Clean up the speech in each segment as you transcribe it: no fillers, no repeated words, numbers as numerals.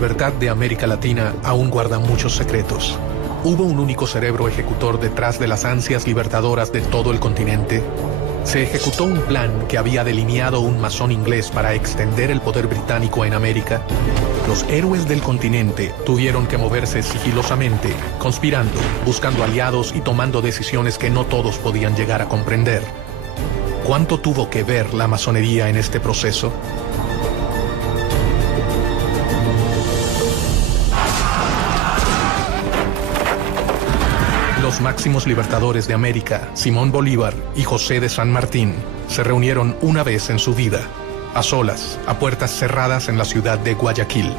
libertad de América Latina aún guarda muchos secretos. ¿Hubo un único cerebro ejecutor detrás de las ansias libertadoras de todo el continente? ¿Se ejecutó un plan que había delineado un masón inglés para extender el poder británico en América? Los héroes del continente tuvieron que moverse sigilosamente, conspirando, buscando aliados y tomando decisiones que no todos podían llegar a comprender. ¿Cuánto tuvo que ver la masonería en este proceso? Los máximos libertadores de América, Simón Bolívar y José de San Martín, se reunieron una vez en su vida, a solas, a puertas cerradas en la ciudad de Guayaquil.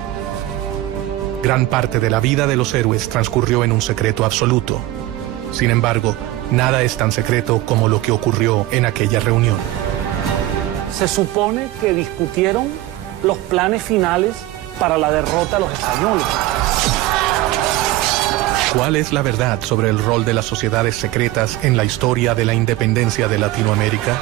Gran parte de la vida de los héroes transcurrió en un secreto absoluto. Sin embargo, nada es tan secreto como lo que ocurrió en aquella reunión. Se supone que discutieron los planes finales para la derrota de los españoles. ¿Cuál es la verdad sobre el rol de las sociedades secretas en la historia de la independencia de Latinoamérica?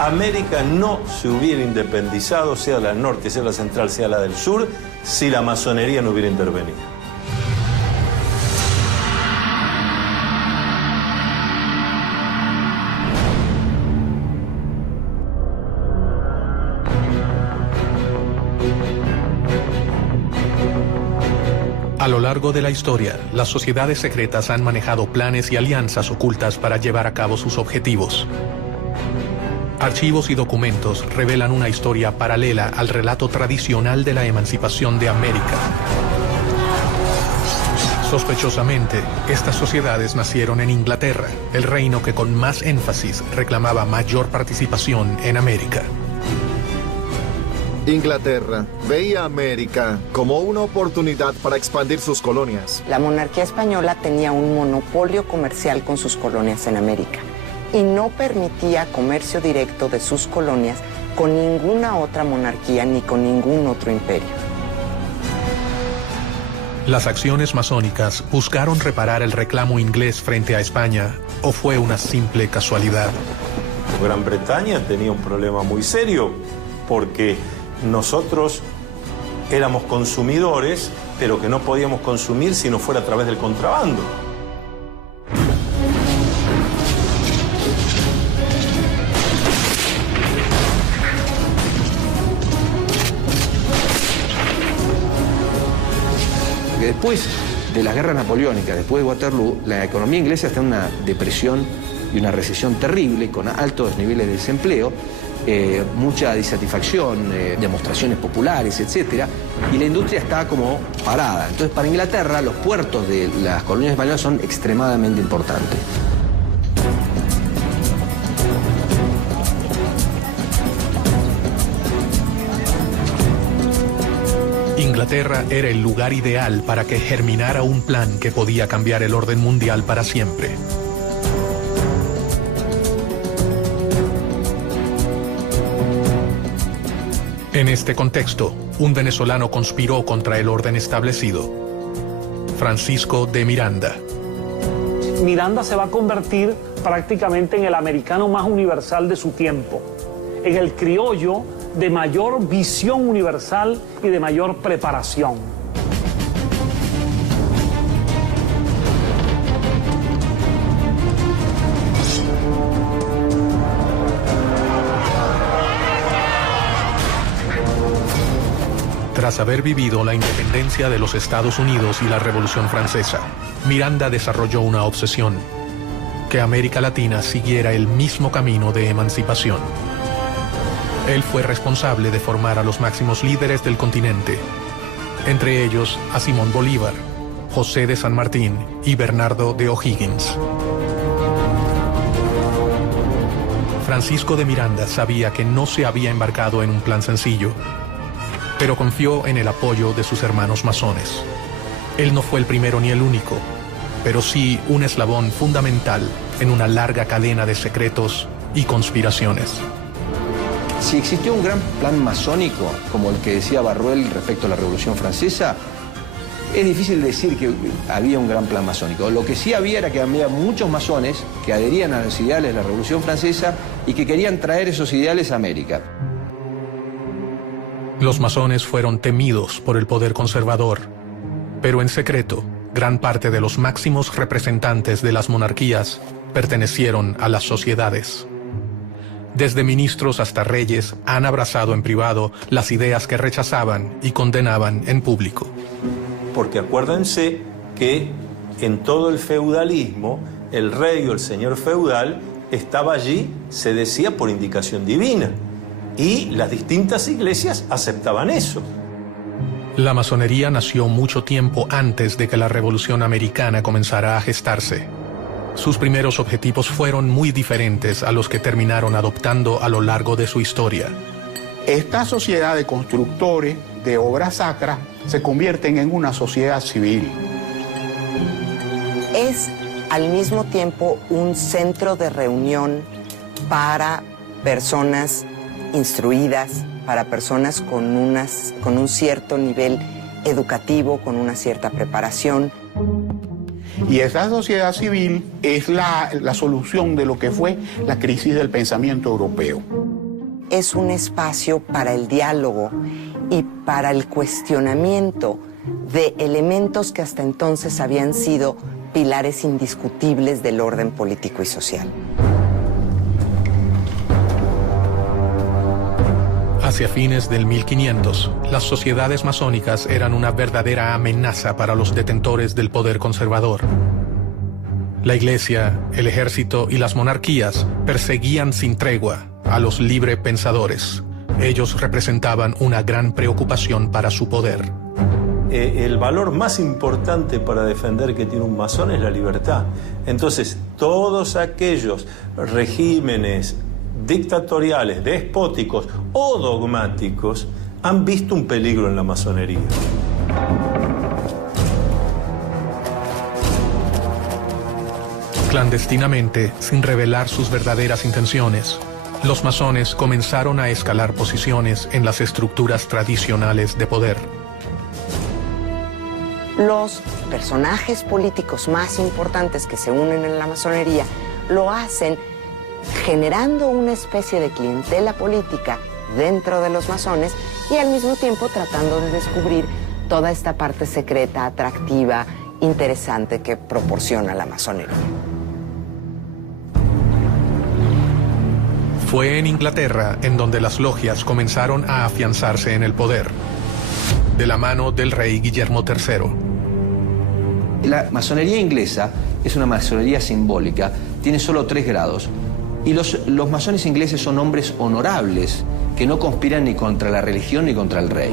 América no se hubiera independizado, sea la del norte, sea la central, sea la del sur, si la masonería no hubiera intervenido. A lo largo de la historia, las sociedades secretas han manejado planes y alianzas ocultas para llevar a cabo sus objetivos. Archivos y documentos revelan una historia paralela al relato tradicional de la emancipación de América. Sospechosamente, estas sociedades nacieron en Inglaterra, el reino que con más énfasis reclamaba mayor participación en América. Inglaterra veía a América como una oportunidad para expandir sus colonias. La monarquía española tenía un monopolio comercial con sus colonias en América y no permitía comercio directo de sus colonias con ninguna otra monarquía ni con ningún otro imperio. ¿Las acciones masónicas buscaron reparar el reclamo inglés frente a España o fue una simple casualidad? Gran Bretaña tenía un problema muy serio porque nosotros éramos consumidores, pero que no podíamos consumir si no fuera a través del contrabando. Después de las guerras napoleónicas, después de Waterloo, la economía inglesa está en una depresión y una recesión terrible, con altos niveles de desempleo, mucha disatisfacción, demostraciones populares, etc. Y la industria está como parada. Entonces, para Inglaterra, los puertos de las colonias españolas son extremadamente importantes. Inglaterra era el lugar ideal para que germinara un plan que podía cambiar el orden mundial para siempre. En este contexto, un venezolano conspiró contra el orden establecido. Francisco de Miranda. Miranda se va a convertir prácticamente en el americano más universal de su tiempo, en el criollo de mayor visión universal y de mayor preparación. Tras haber vivido la independencia de los Estados Unidos y la Revolución Francesa, Miranda desarrolló una obsesión: que América Latina siguiera el mismo camino de emancipación. Él fue responsable de formar a los máximos líderes del continente, entre ellos a Simón Bolívar, José de San Martín y Bernardo de O'Higgins. Francisco de Miranda sabía que no se había embarcado en un plan sencillo, pero confió en el apoyo de sus hermanos masones. Él no fue el primero ni el único, pero sí un eslabón fundamental en una larga cadena de secretos y conspiraciones. Si existió un gran plan masónico, como el que decía Barruel respecto a la Revolución Francesa, es difícil decir que había un gran plan masónico. Lo que sí había era que había muchos masones que adherían a los ideales de la Revolución Francesa y que querían traer esos ideales a América. Los masones fueron temidos por el poder conservador, pero en secreto, gran parte de los máximos representantes de las monarquías pertenecieron a las sociedades. Desde ministros hasta reyes han abrazado en privado las ideas que rechazaban y condenaban en público. Porque acuérdense que en todo el feudalismo, el rey o el señor feudal estaba allí, se decía, por indicación divina. Y las distintas iglesias aceptaban eso. La masonería nació mucho tiempo antes de que la Revolución Americana comenzara a gestarse. Sus primeros objetivos fueron muy diferentes a los que terminaron adoptando a lo largo de su historia. Esta sociedad de constructores de obras sacras se convierten en una sociedad civil. Es al mismo tiempo un centro de reunión para personas instruidas, para personas con un cierto nivel educativo, con una cierta preparación. Y esa sociedad civil es la solución de lo que fue la crisis del pensamiento europeo. Es un espacio para el diálogo y para el cuestionamiento de elementos que hasta entonces habían sido pilares indiscutibles del orden político y social. Hacia fines del 1500, las sociedades masónicas eran una verdadera amenaza para los detentores del poder conservador. La iglesia, el ejército y las monarquías perseguían sin tregua a los librepensadores. Ellos representaban una gran preocupación para su poder. El valor más importante para defender que tiene un masón es la libertad. Entonces, todos aquellos regímenes dictatoriales, despóticos o dogmáticos han visto un peligro en la masonería. Clandestinamente, sin revelar sus verdaderas intenciones, los masones comenzaron a escalar posiciones en las estructuras tradicionales de poder. Los personajes políticos más importantes que se unen en la masonería lo hacen generando una especie de clientela política dentro de los masones y al mismo tiempo tratando de descubrir toda esta parte secreta, atractiva, interesante que proporciona la masonería. Fue en Inglaterra en donde las logias comenzaron a afianzarse en el poder, de la mano del rey Guillermo III. La masonería inglesa es una masonería simbólica, tiene solo 3 grados. Y los masones ingleses son hombres honorables, que no conspiran ni contra la religión ni contra el rey.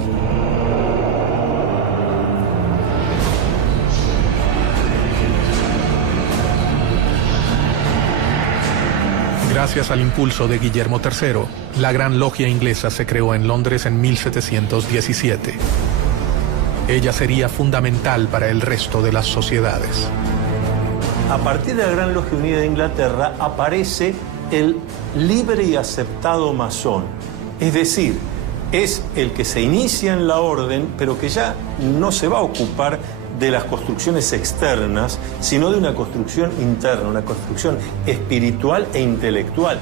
Gracias al impulso de Guillermo III, la Gran Logia Inglesa se creó en Londres en 1717. Ella sería fundamental para el resto de las sociedades. A partir de la Gran Logia Unida de Inglaterra aparece el libre y aceptado masón. Es decir, es el que se inicia en la orden, pero que ya no se va a ocupar de las construcciones externas, sino de una construcción interna, una construcción espiritual e intelectual.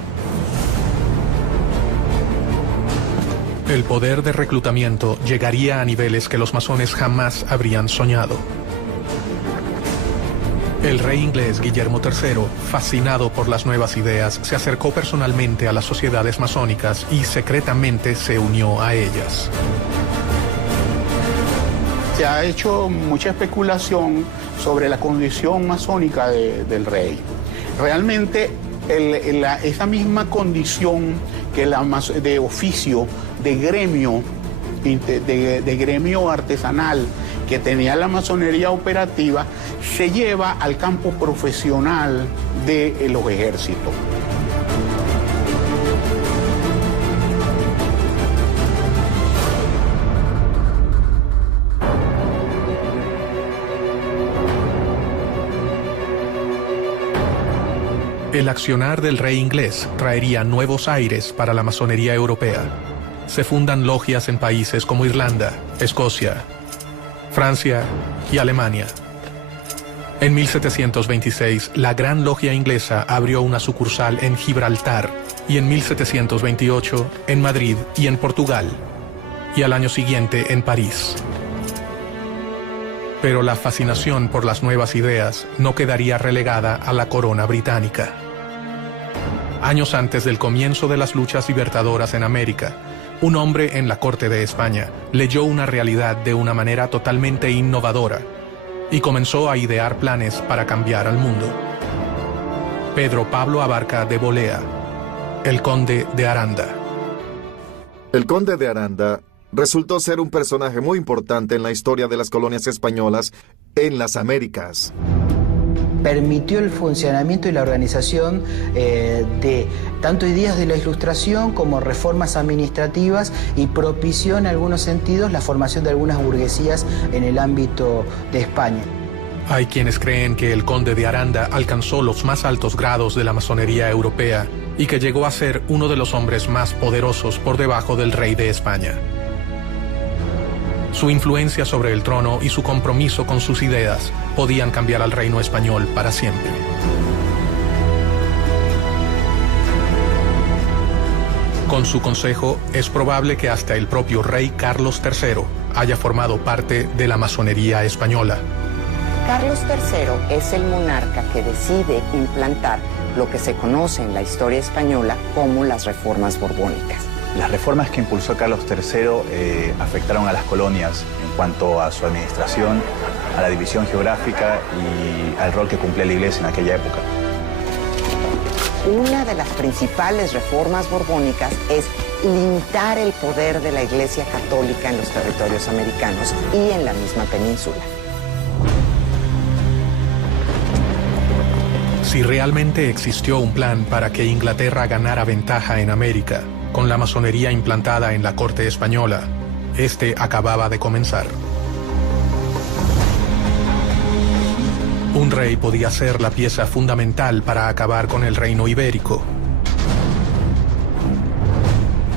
El poder de reclutamiento llegaría a niveles que los masones jamás habrían soñado. El rey inglés Guillermo III, fascinado por las nuevas ideas, se acercó personalmente a las sociedades masónicas y secretamente se unió a ellas. Se ha hecho mucha especulación sobre la condición masónica del rey. Realmente esa misma condición que de oficio, de gremio artesanal que tenía la masonería operativa, se lleva al campo profesional de los ejércitos. El accionar del rey inglés traería nuevos aires para la masonería europea. Se fundan logias en países como Irlanda, Escocia, Francia y Alemania. En 1726, la Gran Logia Inglesa abrió una sucursal en Gibraltar y en 1728 en Madrid y en Portugal. y al año siguiente en París. Pero la fascinación por las nuevas ideas no quedaría relegada a la corona británica. Años antes del comienzo de las luchas libertadoras en América, un hombre en la corte de España leyó una realidad de una manera totalmente innovadora y comenzó a idear planes para cambiar al mundo. Pedro Pablo Abarca de Bolea, el conde de Aranda. El conde de Aranda resultó ser un personaje muy importante en la historia de las colonias españolas en las Américas. Permitió el funcionamiento y la organización de tanto ideas de la Ilustración como reformas administrativas y propició en algunos sentidos la formación de algunas burguesías en el ámbito de España. Hay quienes creen que el conde de Aranda alcanzó los más altos grados de la masonería europea y que llegó a ser uno de los hombres más poderosos por debajo del rey de España. Su influencia sobre el trono y su compromiso con sus ideas podían cambiar al reino español para siempre. Con su consejo, es probable que hasta el propio rey Carlos III haya formado parte de la masonería española. Carlos III es el monarca que decide implantar lo que se conoce en la historia española como las reformas borbónicas. Las reformas que impulsó Carlos III afectaron a las colonias en cuanto a su administración, a la división geográfica y al rol que cumplía la Iglesia en aquella época. Una de las principales reformas borbónicas es limitar el poder de la Iglesia Católica en los territorios americanos y en la misma península. Si realmente existió un plan para que Inglaterra ganara ventaja en América, con la masonería implantada en la corte española, este acababa de comenzar. Un rey podía ser la pieza fundamental para acabar con el reino ibérico.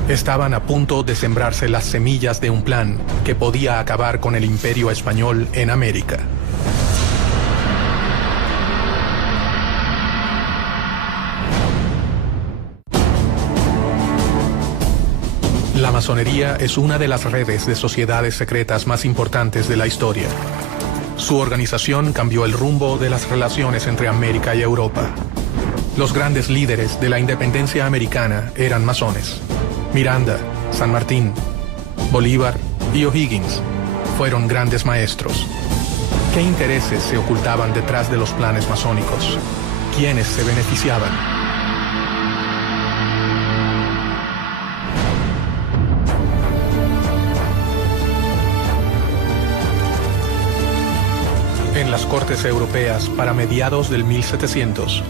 Estaban a punto de sembrarse las semillas de un plan que podía acabar con el imperio español en América. La masonería es una de las redes de sociedades secretas más importantes de la historia. Su organización cambió el rumbo de las relaciones entre América y Europa. Los grandes líderes de la independencia americana eran masones. Miranda, San Martín, Bolívar y O'Higgins fueron grandes maestros. ¿Qué intereses se ocultaban detrás de los planes masónicos? ¿Quiénes se beneficiaban? En las cortes europeas, para mediados del 1700,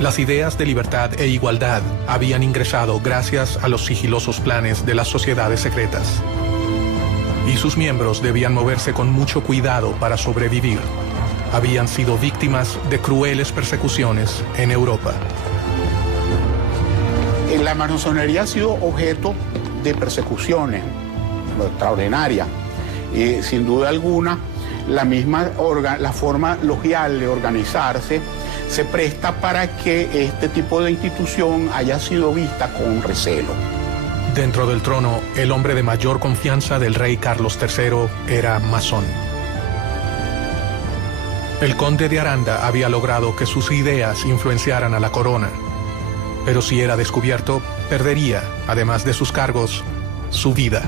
las ideas de libertad e igualdad habían ingresado gracias a los sigilosos planes de las sociedades secretas. Y sus miembros debían moverse con mucho cuidado para sobrevivir. Habían sido víctimas de crueles persecuciones en Europa. La masonería ha sido objeto de persecuciones extraordinarias. Y sin duda alguna, la forma logial de organizarse se presta para que este tipo de institución haya sido vista con recelo. Dentro del trono, el hombre de mayor confianza del rey Carlos III era masón. El conde de Aranda había logrado que sus ideas influenciaran a la corona, pero si era descubierto, perdería, además de sus cargos, su vida.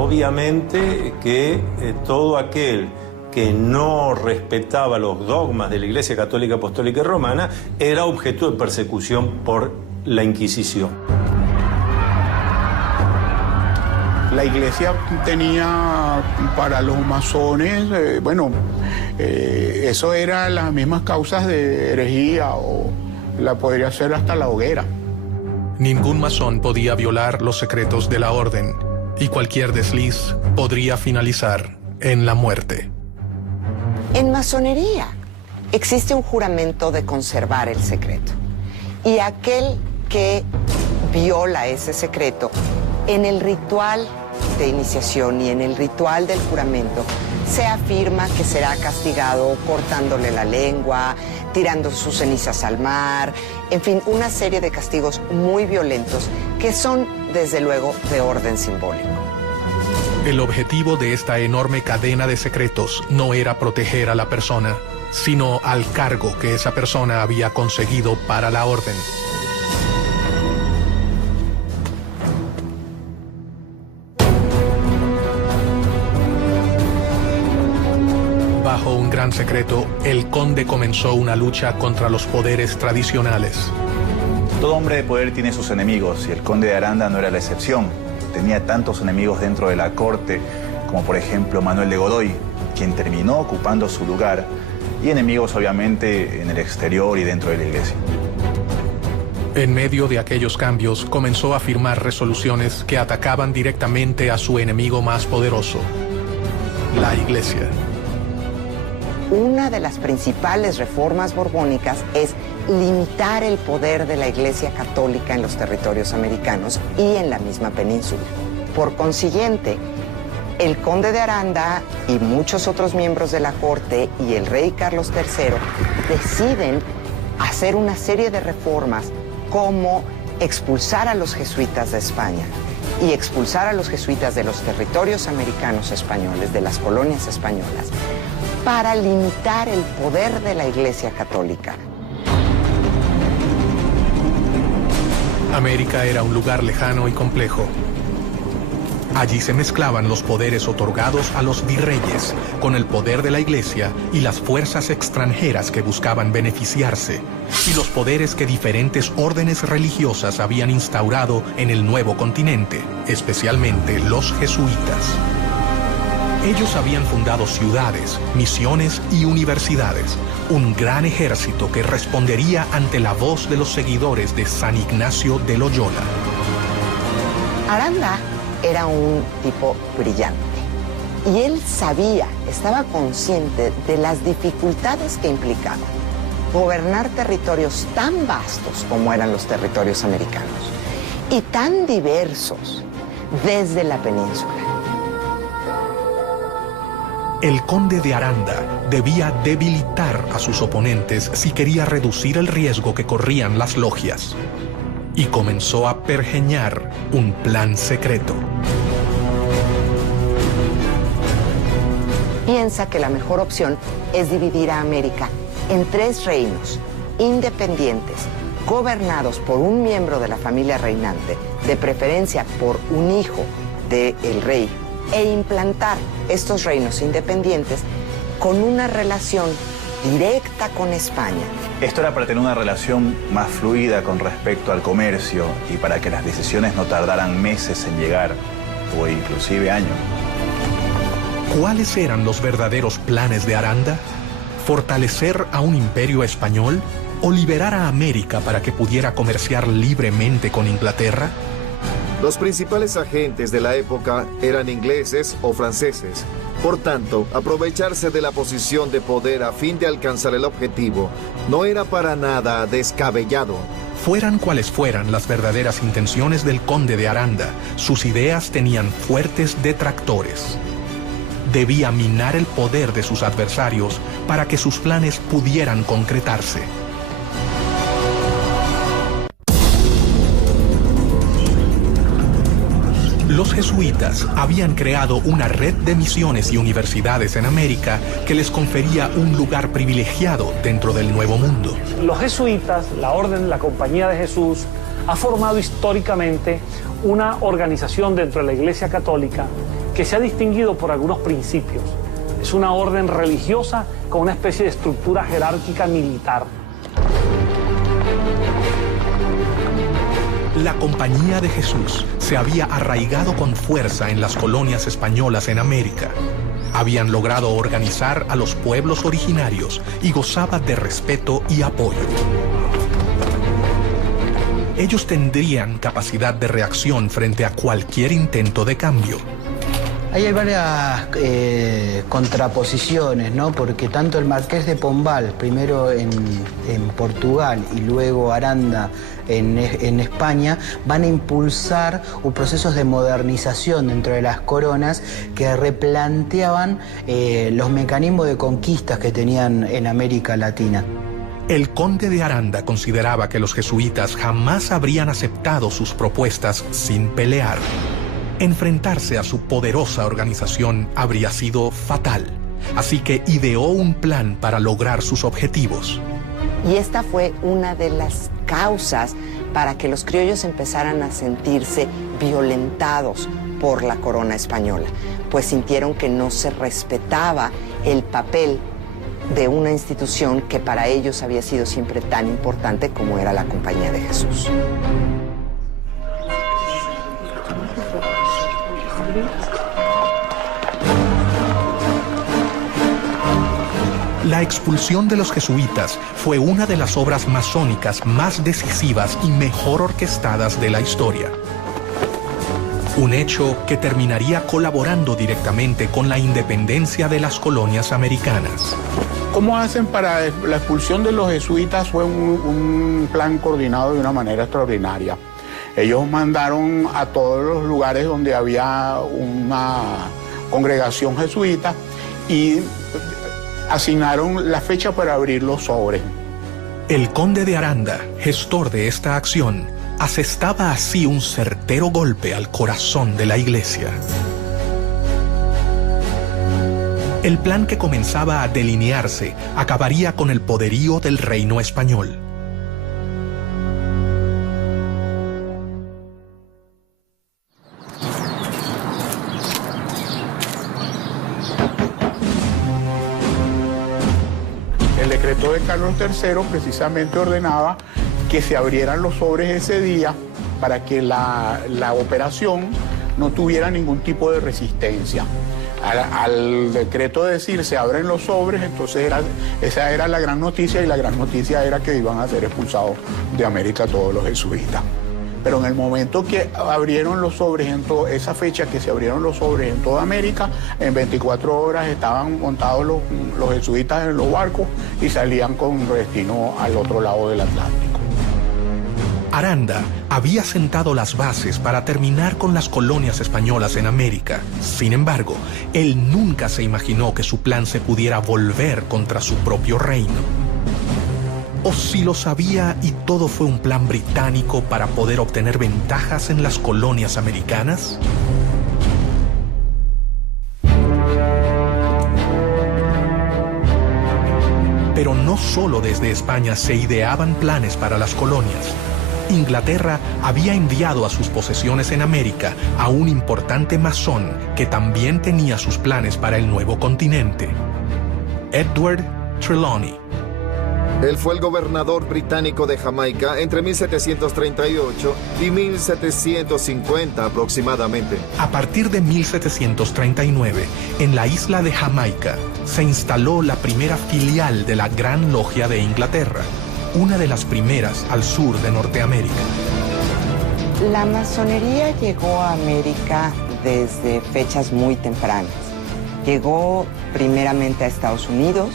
Obviamente que todo aquel que no respetaba los dogmas de la Iglesia Católica Apostólica y Romana era objeto de persecución por la Inquisición. La Iglesia tenía para los masones, eso eran las mismas causas de herejía o la podría ser hasta la hoguera. Ningún masón podía violar los secretos de la orden, y cualquier desliz podría finalizar en la muerte. En masonería existe un juramento de conservar el secreto. Y aquel que viola ese secreto, en el ritual de iniciación y en el ritual del juramento, Se afirma que será castigado cortándole la lengua, tirando sus cenizas al mar, en fin, una serie de castigos muy violentos que son, desde luego, de orden simbólico. El objetivo de esta enorme cadena de secretos no era proteger a la persona, sino al cargo que esa persona había conseguido para la orden. Bajo un gran secreto, el conde comenzó una lucha contra los poderes tradicionales. Todo hombre de poder tiene sus enemigos y el conde de Aranda no era la excepción. Tenía tantos enemigos dentro de la corte como por ejemplo Manuel de Godoy, quien terminó ocupando su lugar, y enemigos obviamente en el exterior y dentro de la iglesia. En medio de aquellos cambios, comenzó a firmar resoluciones que atacaban directamente a su enemigo más poderoso, la iglesia. Una de las principales reformas borbónicas es limitar el poder de la Iglesia Católica en los territorios americanos y en la misma península. Por consiguiente, el conde de Aranda y muchos otros miembros de la corte y el rey Carlos III deciden hacer una serie de reformas como expulsar a los jesuitas de España y expulsar a los jesuitas de los territorios americanos españoles, de las colonias españolas, para limitar el poder de la Iglesia Católica. América era un lugar lejano y complejo. Allí se mezclaban los poderes otorgados a los virreyes con el poder de la Iglesia y las fuerzas extranjeras que buscaban beneficiarse, y los poderes que diferentes órdenes religiosas habían instaurado en el nuevo continente, especialmente los jesuitas. Ellos habían fundado ciudades, misiones y universidades, un gran ejército que respondería ante la voz de los seguidores de San Ignacio de Loyola. Aranda era un tipo brillante y él estaba consciente de las dificultades que implicaba gobernar territorios tan vastos como eran los territorios americanos y tan diversos desde la península. El conde de Aranda debía debilitar a sus oponentes si quería reducir el riesgo que corrían las logias. Y comenzó a pergeñar un plan secreto. Piensa que la mejor opción es dividir a América en 3 reinos independientes, gobernados por un miembro de la familia reinante, de preferencia por un hijo del rey, e implantar estos reinos independientes con una relación directa con España. Esto era para tener una relación más fluida con respecto al comercio y para que las decisiones no tardaran meses en llegar, o inclusive años. ¿Cuáles eran los verdaderos planes de Aranda? ¿Fortalecer a un imperio español o liberar a América para que pudiera comerciar libremente con Inglaterra? Los principales agentes de la época eran ingleses o franceses. Por tanto, aprovecharse de la posición de poder a fin de alcanzar el objetivo no era para nada descabellado. Fueran cuales fueran las verdaderas intenciones del conde de Aranda, sus ideas tenían fuertes detractores. Debía minar el poder de sus adversarios para que sus planes pudieran concretarse. Los jesuitas habían creado una red de misiones y universidades en América que les confería un lugar privilegiado dentro del Nuevo Mundo. Los jesuitas, la Orden, la Compañía de Jesús, ha formado históricamente una organización dentro de la Iglesia Católica que se ha distinguido por algunos principios. Es una orden religiosa con una especie de estructura jerárquica militar. La Compañía de Jesús se había arraigado con fuerza en las colonias españolas en América. Habían logrado organizar a los pueblos originarios y gozaba de respeto y apoyo. Ellos tendrían capacidad de reacción frente a cualquier intento de cambio. Ahí hay varias contraposiciones, ¿no? Porque tanto el Marqués de Pombal, primero en Portugal y luego Aranda en España, van a impulsar procesos de modernización dentro de las coronas que replanteaban los mecanismos de conquistas que tenían en América Latina. El conde de Aranda consideraba que los jesuitas jamás habrían aceptado sus propuestas sin pelear. Enfrentarse a su poderosa organización habría sido fatal, así que ideó un plan para lograr sus objetivos. Y esta fue una de las causas para que los criollos empezaran a sentirse violentados por la corona española, pues sintieron que no se respetaba el papel de una institución que para ellos había sido siempre tan importante como era la Compañía de Jesús. La expulsión de los jesuitas fue una de las obras masónicas más decisivas y mejor orquestadas de la historia. Un hecho que terminaría colaborando directamente con la independencia de las colonias americanas. ¿Cómo hacen para la expulsión de los jesuitas? Fue un plan coordinado de una manera extraordinaria. Ellos mandaron a todos los lugares donde había una congregación jesuita y asignaron la fecha para abrir los sobres. El conde de Aranda, gestor de esta acción, asestaba así un certero golpe al corazón de la iglesia. El plan que comenzaba a delinearse acabaría con el poderío del reino español. El decreto de Carlos III precisamente ordenaba que se abrieran los sobres ese día para que la operación no tuviera ningún tipo de resistencia. Al decreto de decir se abren los sobres, entonces esa era la gran noticia, y la gran noticia era que iban a ser expulsados de América todos los jesuitas. Pero en el momento que abrieron los sobres, esa fecha que se abrieron los sobres en toda América, en 24 horas estaban montados los jesuitas en los barcos y salían con destino al otro lado del Atlántico. Aranda había sentado las bases para terminar con las colonias españolas en América. Sin embargo, él nunca se imaginó que su plan se pudiera volver contra su propio reino. O si lo sabía y todo fue un plan británico para poder obtener ventajas en las colonias americanas. Pero no solo desde España se ideaban planes para las colonias. Inglaterra había enviado a sus posesiones en América a un importante masón que también tenía sus planes para el nuevo continente: Edward Trelawney. Él fue el gobernador británico de Jamaica entre 1738 y 1750 aproximadamente. A partir de 1739, en la isla de Jamaica, se instaló la primera filial de la Gran Logia de Inglaterra, una de las primeras al sur de Norteamérica. La masonería llegó a América desde fechas muy tempranas. Llegó primeramente a Estados Unidos.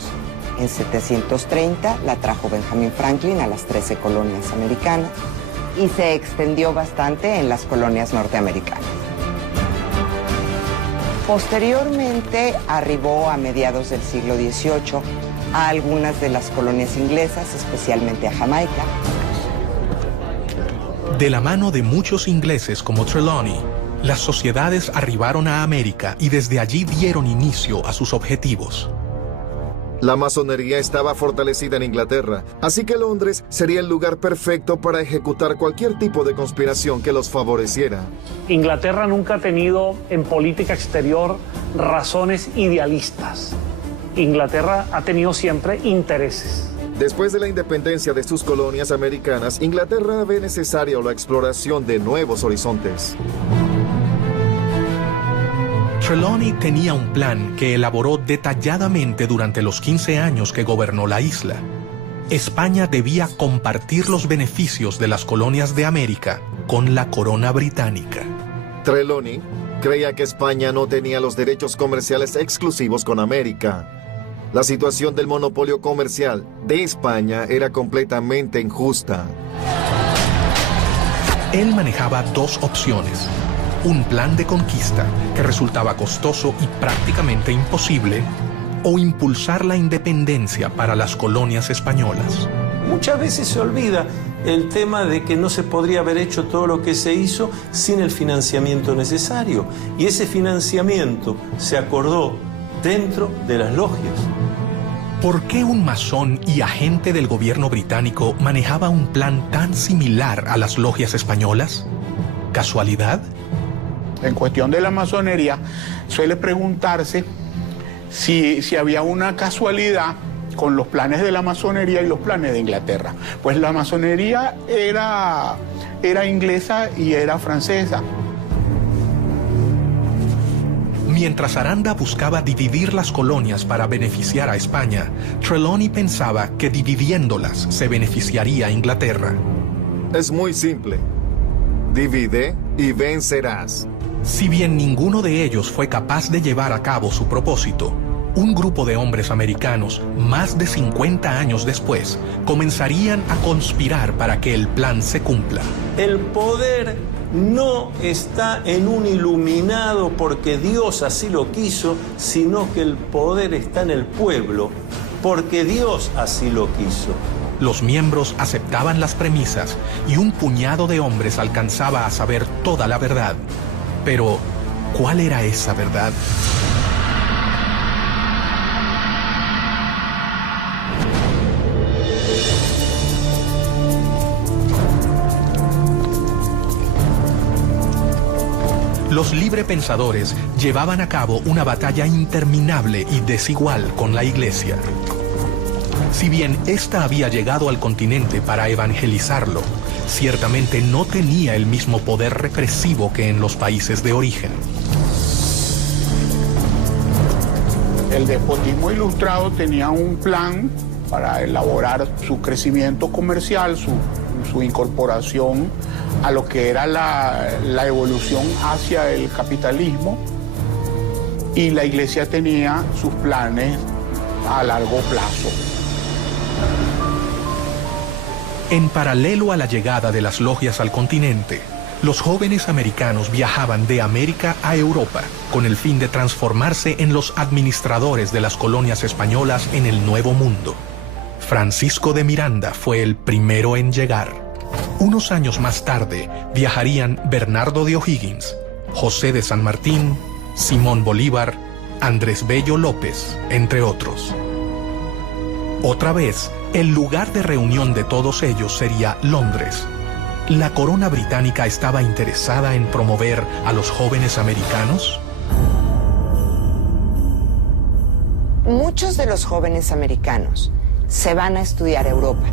En 730 la trajo Benjamin Franklin a las 13 colonias americanas y se extendió bastante en las colonias norteamericanas. Posteriormente arribó a mediados del siglo XVIII a algunas de las colonias inglesas, especialmente a Jamaica. De la mano de muchos ingleses como Trelawney, las sociedades arribaron a América y desde allí dieron inicio a sus objetivos. La masonería estaba fortalecida en Inglaterra, así que Londres sería el lugar perfecto para ejecutar cualquier tipo de conspiración que los favoreciera. Inglaterra nunca ha tenido en política exterior razones idealistas. Inglaterra ha tenido siempre intereses. Después de la independencia de sus colonias americanas, Inglaterra ve necesaria la exploración de nuevos horizontes. Trelawney tenía un plan que elaboró detalladamente durante los 15 años que gobernó la isla. España debía compartir los beneficios de las colonias de América con la corona británica. Trelawney creía que España no tenía los derechos comerciales exclusivos con América. La situación del monopolio comercial de España era completamente injusta. Él manejaba dos opciones: un plan de conquista que resultaba costoso y prácticamente imposible, o impulsar la independencia para las colonias españolas. Muchas veces se olvida el tema de que no se podría haber hecho todo lo que se hizo sin el financiamiento necesario. Y ese financiamiento se acordó dentro de las logias. ¿Por qué un masón y agente del gobierno británico manejaba un plan tan similar a las logias españolas? ¿Casualidad? En cuestión de la masonería, suele preguntarse si había una casualidad con los planes de la masonería y los planes de Inglaterra. Pues la masonería era inglesa y era francesa. Mientras Aranda buscaba dividir las colonias para beneficiar a España, Trelawney pensaba que dividiéndolas se beneficiaría a Inglaterra. Es muy simple. Divide y vencerás. Si bien ninguno de ellos fue capaz de llevar a cabo su propósito, un grupo de hombres americanos, más de 50 años después, comenzarían a conspirar para que el plan se cumpla. El poder no está en un iluminado porque Dios así lo quiso, sino que el poder está en el pueblo porque Dios así lo quiso. Los miembros aceptaban las premisas y un puñado de hombres alcanzaba a saber toda la verdad. Pero, ¿cuál era esa verdad? Los librepensadores llevaban a cabo una batalla interminable y desigual con la Iglesia. Si bien ésta había llegado al continente para evangelizarlo, ciertamente no tenía el mismo poder represivo que en los países de origen. El despotismo ilustrado tenía un plan para elaborar su crecimiento comercial, su incorporación a lo que era la evolución hacia el capitalismo, y la Iglesia tenía sus planes a largo plazo. En paralelo a la llegada de las logias al continente, los jóvenes americanos viajaban de América a Europa con el fin de transformarse en los administradores de las colonias españolas en el Nuevo Mundo. Francisco de Miranda fue el primero en llegar. Unos años más tarde viajarían Bernardo de O'Higgins, José de San Martín, Simón Bolívar, Andrés Bello López, entre otros. Otra vez, el lugar de reunión de todos ellos sería Londres. ¿La corona británica estaba interesada en promover a los jóvenes americanos? Muchos de los jóvenes americanos se van a estudiar a Europa.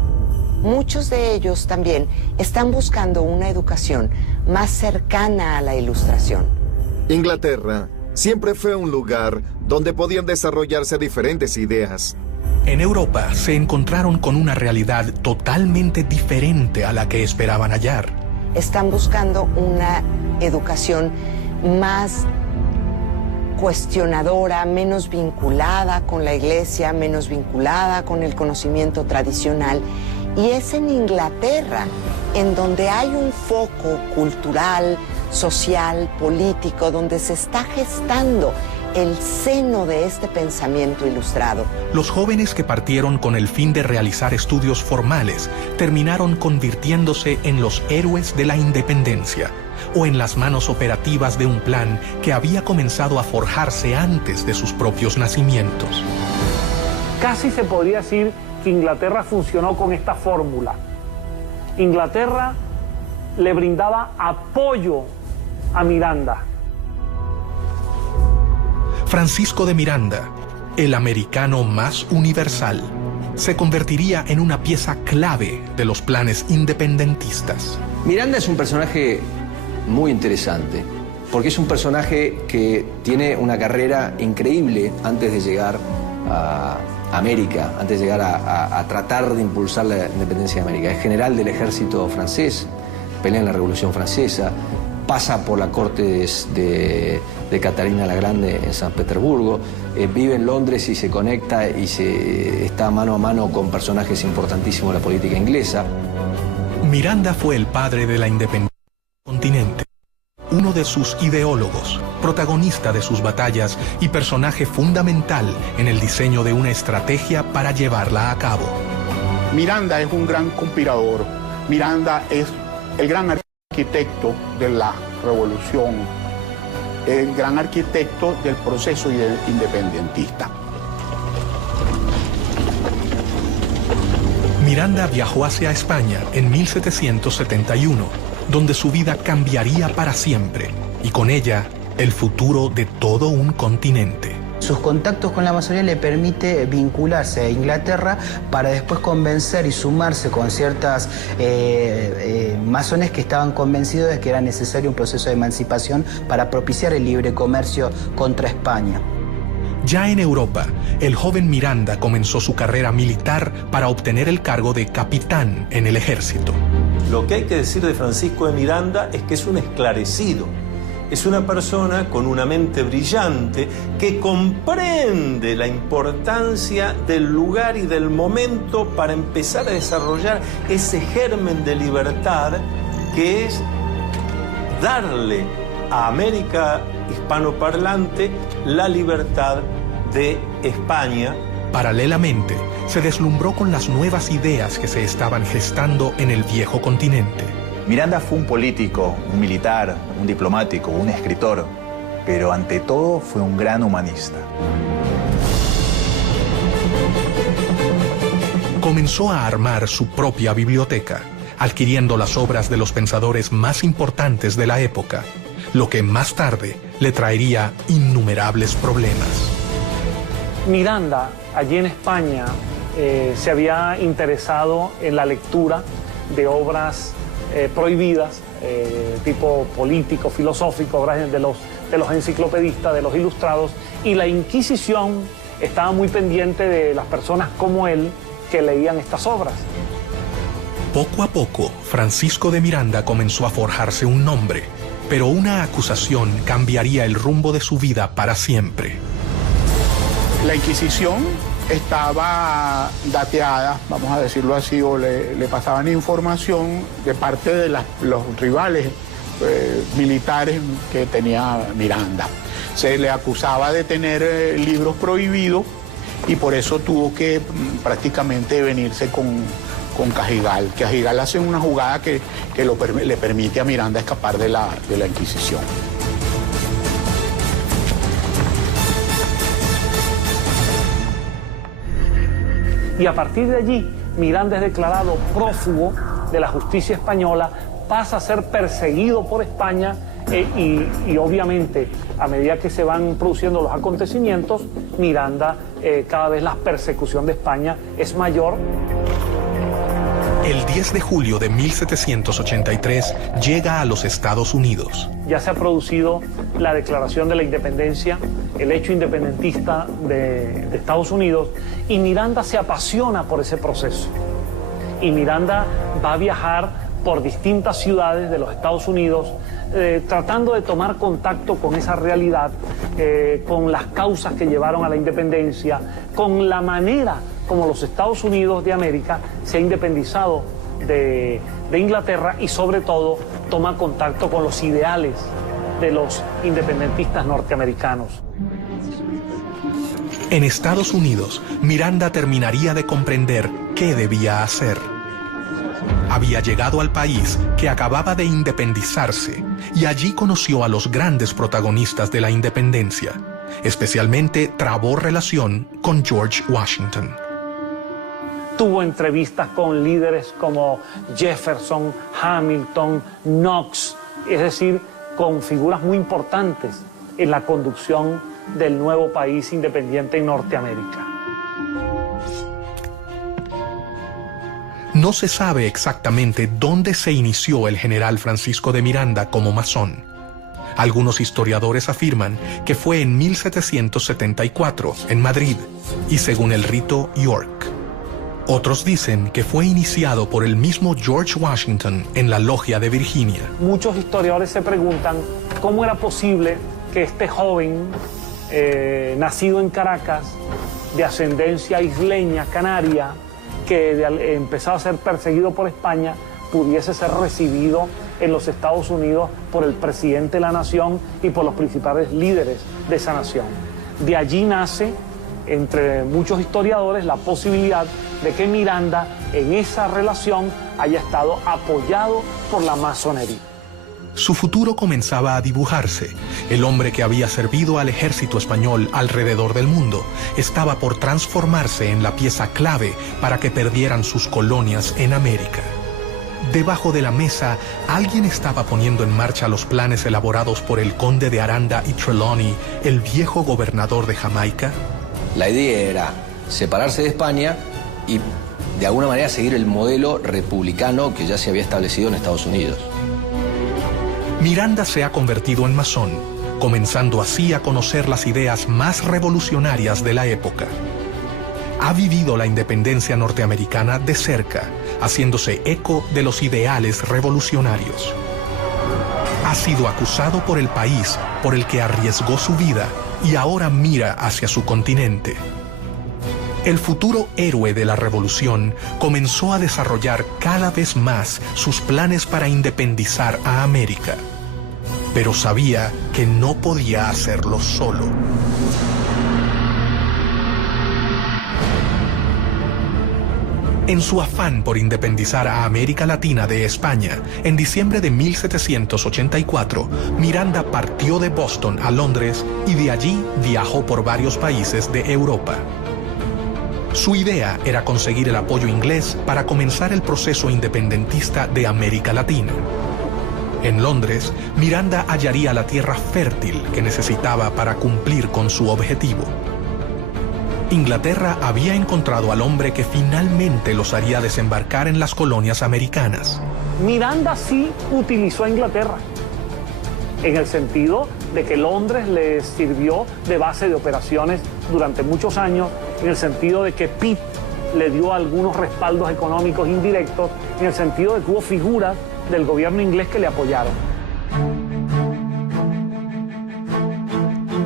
Muchos de ellos también están buscando una educación más cercana a la Ilustración. Inglaterra siempre fue un lugar donde podían desarrollarse diferentes ideas. En Europa se encontraron con una realidad totalmente diferente a la que esperaban hallar. Están buscando una educación más cuestionadora, menos vinculada con la Iglesia, menos vinculada con el conocimiento tradicional. Y es en Inglaterra en donde hay un foco cultural, social, político, donde se está gestando el seno de este pensamiento ilustrado. Los jóvenes que partieron con el fin de realizar estudios formales terminaron convirtiéndose en los héroes de la independencia o en las manos operativas de un plan que había comenzado a forjarse antes de sus propios nacimientos. Casi se podría decir que Inglaterra funcionó con esta fórmula. Inglaterra le brindaba apoyo a Miranda. Francisco de Miranda, el americano más universal, se convertiría en una pieza clave de los planes independentistas. Miranda es un personaje muy interesante, porque es un personaje que tiene una carrera increíble antes de llegar a América, antes de llegar a tratar de impulsar la independencia de América. Es general del ejército francés, pelea en la Revolución Francesa, pasa por la corte de Catarina la Grande en San Petersburgo, vive en Londres y se conecta y está mano a mano con personajes importantísimos de la política inglesa. Miranda fue el padre de la independencia del continente, uno de sus ideólogos, protagonista de sus batallas y personaje fundamental en el diseño de una estrategia para llevarla a cabo. Miranda es un gran conspirador. Miranda es el gran arquitecto de la revolución, el gran arquitecto del proceso independentista. Miranda viajó hacia España en 1771, donde su vida cambiaría para siempre, y con ella el futuro de todo un continente. Sus contactos con la masonería le permite vincularse a Inglaterra para después convencer y sumarse con ciertas masones que estaban convencidos de que era necesario un proceso de emancipación para propiciar el libre comercio contra España. Ya en Europa, el joven Miranda comenzó su carrera militar para obtener el cargo de capitán en el ejército. Lo que hay que decir de Francisco de Miranda es que es un esclarecido. Es una persona con una mente brillante que comprende la importancia del lugar y del momento para empezar a desarrollar ese germen de libertad que es darle a América hispanoparlante la libertad de España. Paralelamente, se deslumbró con las nuevas ideas que se estaban gestando en el viejo continente. Miranda fue un político, un militar, un diplomático, un escritor, pero ante todo fue un gran humanista. Comenzó a armar su propia biblioteca, adquiriendo las obras de los pensadores más importantes de la época, lo que más tarde le traería innumerables problemas. Miranda, allí en España, se había interesado en la lectura de obras prohibidas, tipo político, filosófico, obras de los enciclopedistas, de los ilustrados, y la Inquisición estaba muy pendiente de las personas como él que leían estas obras. Poco a poco, Francisco de Miranda comenzó a forjarse un nombre, pero una acusación cambiaría el rumbo de su vida para siempre. La Inquisición estaba dateada, vamos a decirlo así, o le pasaban información de parte de los rivales militares que tenía Miranda. Se le acusaba de tener libros prohibidos y por eso tuvo que prácticamente venirse con Cajigal. Cajigal hace una jugada que le permite a Miranda escapar de la Inquisición. Y a partir de allí, Miranda es declarado prófugo de la justicia española, pasa a ser perseguido por España y obviamente a medida que se van produciendo los acontecimientos, Miranda, cada vez la persecución de España es mayor. El 10 de julio de 1783 llega a los Estados Unidos. Ya se ha producido la declaración de la independencia, el hecho independentista de Estados Unidos, y Miranda se apasiona por ese proceso. Y Miranda va a viajar por distintas ciudades de los Estados Unidos, tratando de tomar contacto con esa realidad, con las causas que llevaron a la independencia, con la manera como los Estados Unidos de América se ha independizado de Inglaterra y sobre todo toma contacto con los ideales de los independentistas norteamericanos. En Estados Unidos, Miranda terminaría de comprender qué debía hacer. Había llegado al país que acababa de independizarse y allí conoció a los grandes protagonistas de la independencia. Especialmente trabó relación con George Washington. Tuvo entrevistas con líderes como Jefferson, Hamilton, Knox, es decir, con figuras muy importantes en la conducción del nuevo país independiente en Norteamérica. No se sabe exactamente dónde se inició el general Francisco de Miranda como masón. Algunos historiadores afirman que fue en 1774, en Madrid, y según el rito, York. Otros dicen que fue iniciado por el mismo George Washington en la Logia de Virginia. Muchos historiadores se preguntan cómo era posible que este joven, nacido en Caracas, de ascendencia isleña, canaria, que empezaba a ser perseguido por España, pudiese ser recibido en los Estados Unidos por el presidente de la nación y por los principales líderes de esa nación. De allí nace, entre muchos historiadores, la posibilidad de que Miranda en esa relación haya estado apoyado por la masonería. Su futuro comenzaba a dibujarse. El hombre que había servido al ejército español alrededor del mundo estaba por transformarse en la pieza clave para que perdieran sus colonias en América. Debajo de la mesa, alguien estaba poniendo en marcha los planes elaborados por el conde de Aranda y Trelawney, el viejo gobernador de Jamaica. La idea era separarse de España y de alguna manera seguir el modelo republicano que ya se había establecido en Estados Unidos. Miranda se ha convertido en masón, comenzando así a conocer las ideas más revolucionarias de la época. Ha vivido la independencia norteamericana de cerca, haciéndose eco de los ideales revolucionarios. Ha sido acusado por el país por el que arriesgó su vida y ahora mira hacia su continente. El futuro héroe de la revolución comenzó a desarrollar cada vez más sus planes para independizar a América, pero sabía que no podía hacerlo solo. En su afán por independizar a América Latina de España, en diciembre de 1784, Miranda partió de Boston a Londres y de allí viajó por varios países de Europa. Su idea era conseguir el apoyo inglés para comenzar el proceso independentista de América Latina. En Londres, Miranda hallaría la tierra fértil que necesitaba para cumplir con su objetivo. Inglaterra había encontrado al hombre que finalmente los haría desembarcar en las colonias americanas. Miranda sí utilizó a Inglaterra, en el sentido de que Londres le sirvió de base de operaciones durante muchos años, en el sentido de que Pitt le dio algunos respaldos económicos indirectos, en el sentido de que hubo figuras del gobierno inglés que le apoyaron.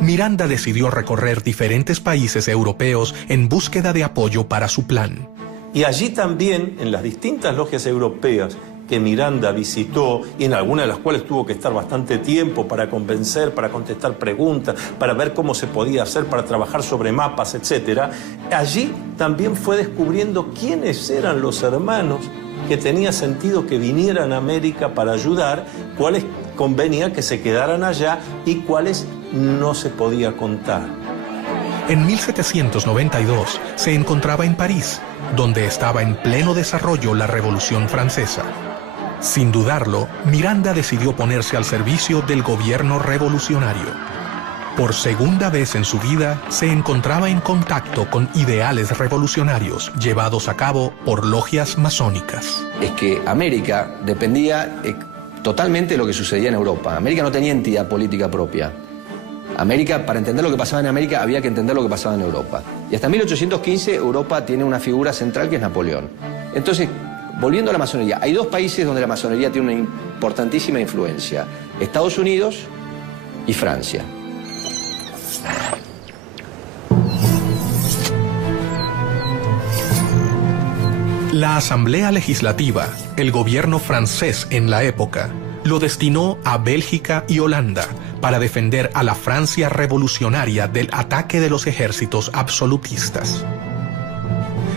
Miranda decidió recorrer diferentes países europeos en búsqueda de apoyo para su plan. Y allí también, en las distintas logias europeas que Miranda visitó y en algunas de las cuales tuvo que estar bastante tiempo para convencer, para contestar preguntas, para ver cómo se podía hacer, para trabajar sobre mapas, etc. Allí también fue descubriendo quiénes eran los hermanos que tenía sentido que vinieran a América para ayudar, cuáles convenía que se quedaran allá y cuáles no se podía contar. En 1792 se encontraba en París, donde estaba en pleno desarrollo la Revolución Francesa. Sin dudarlo, Miranda decidió ponerse al servicio del gobierno revolucionario. Por segunda vez en su vida, se encontraba en contacto con ideales revolucionarios llevados a cabo por logias masónicas. Es que América dependía totalmente de lo que sucedía en Europa. América no tenía entidad política propia. América, para entender lo que pasaba en América, había que entender lo que pasaba en Europa. Y hasta 1815 Europa tiene una figura central que es Napoleón. Entonces, volviendo a la masonería, hay dos países donde la masonería tiene una importantísima influencia: Estados Unidos y Francia. La Asamblea Legislativa, el gobierno francés en la época, lo destinó a Bélgica y Holanda para defender a la Francia revolucionaria del ataque de los ejércitos absolutistas.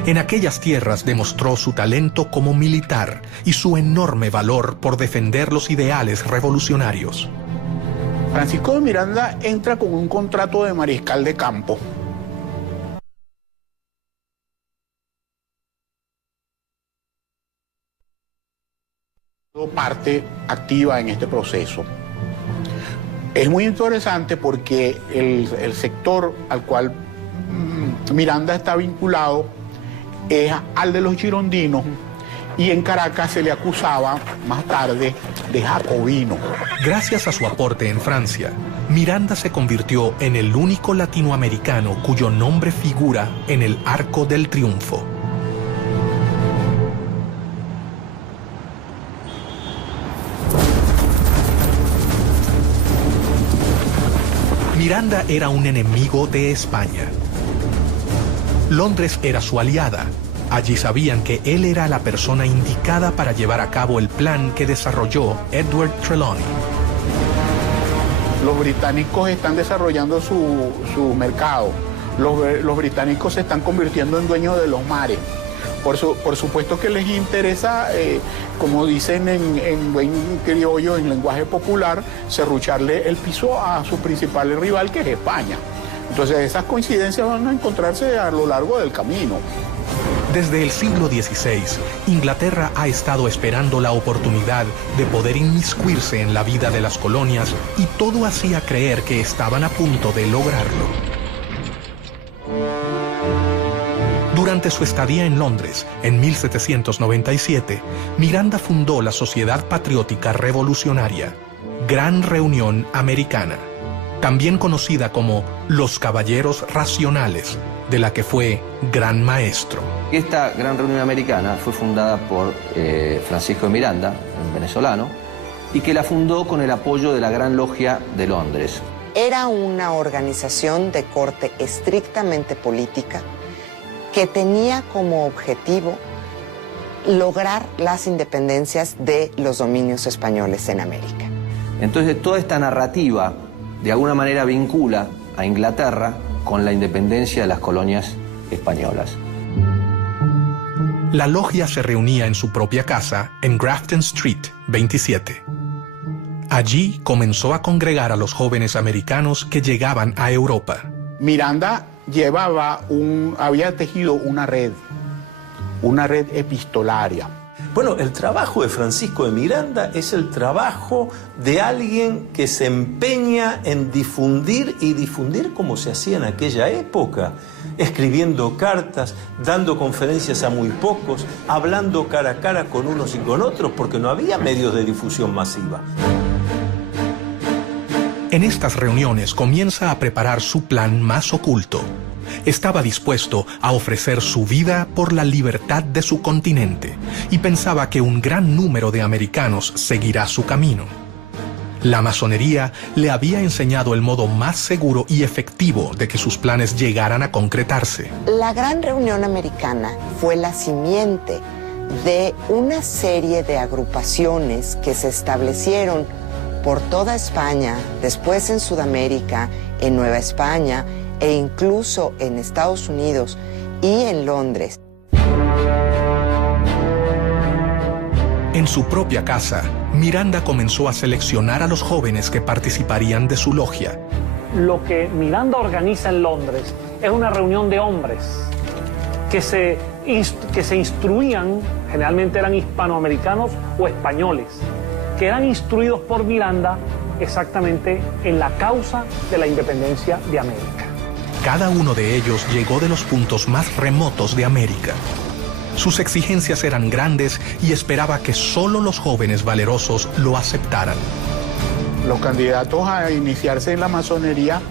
En aquellas tierras demostró su talento como militar y su enorme valor por defender los ideales revolucionarios. Francisco de Miranda entra con un contrato de mariscal de campo. Parte activa en este proceso. Es muy interesante porque el sector al cual Miranda está vinculado es al de los girondinos, y en Caracas se le acusaba más tarde de jacobino. Gracias a su aporte en Francia, Miranda se convirtió en el único latinoamericano cuyo nombre figura en el Arco del Triunfo. Miranda era un enemigo de España. Londres era su aliada. Allí sabían que él era la persona indicada para llevar a cabo el plan que desarrolló Edward Trelawney. Los británicos están desarrollando su mercado. Los británicos se están convirtiendo en dueños de los mares. Por supuesto que les interesa, como dicen en buen criollo, en lenguaje popular, serrucharle el piso a su principal rival, que es España. Entonces esas coincidencias van a encontrarse a lo largo del camino. Desde el siglo XVI, Inglaterra ha estado esperando la oportunidad de poder inmiscuirse en la vida de las colonias y todo hacía creer que estaban a punto de lograrlo. Durante su estadía en Londres, en 1797, Miranda fundó la Sociedad Patriótica Revolucionaria, Gran Reunión Americana, también conocida como los Caballeros Racionales, de la que fue gran maestro. Esta Gran Reunión Americana fue fundada por Francisco de Miranda, un venezolano, y que la fundó con el apoyo de la Gran Logia de Londres. Era una organización de corte estrictamente política que tenía como objetivo lograr las independencias de los dominios españoles en América. Entonces toda esta narrativa de alguna manera vincula a Inglaterra con la independencia de las colonias españolas. La logia se reunía en su propia casa en Grafton Street 27. Allí comenzó a congregar a los jóvenes americanos que llegaban a Europa. Miranda había tejido una red epistolaria. Bueno, el trabajo de Francisco de Miranda es el trabajo de alguien que se empeña en difundir como se hacía en aquella época, escribiendo cartas, dando conferencias a muy pocos, hablando cara a cara con unos y con otros, porque no había medios de difusión masiva. En estas reuniones comienza a preparar su plan más oculto. Estaba dispuesto a ofrecer su vida por la libertad de su continente y pensaba que un gran número de americanos seguirá su camino. La masonería le había enseñado el modo más seguro y efectivo de que sus planes llegaran a concretarse. La Gran Reunión Americana fue la simiente de una serie de agrupaciones que se establecieron por toda España, después en Sudamérica, en Nueva España e incluso en Estados Unidos y en Londres. En su propia casa, Miranda comenzó a seleccionar a los jóvenes que participarían de su logia. Lo que Miranda organiza en Londres es una reunión de hombres que se instruían, generalmente eran hispanoamericanos o españoles, que eran instruidos por Miranda exactamente en la causa de la independencia de América. Cada uno de ellos llegó de los puntos más remotos de América. Sus exigencias eran grandes y esperaba que solo los jóvenes valerosos lo aceptaran. Los candidatos a iniciarse en la masonería,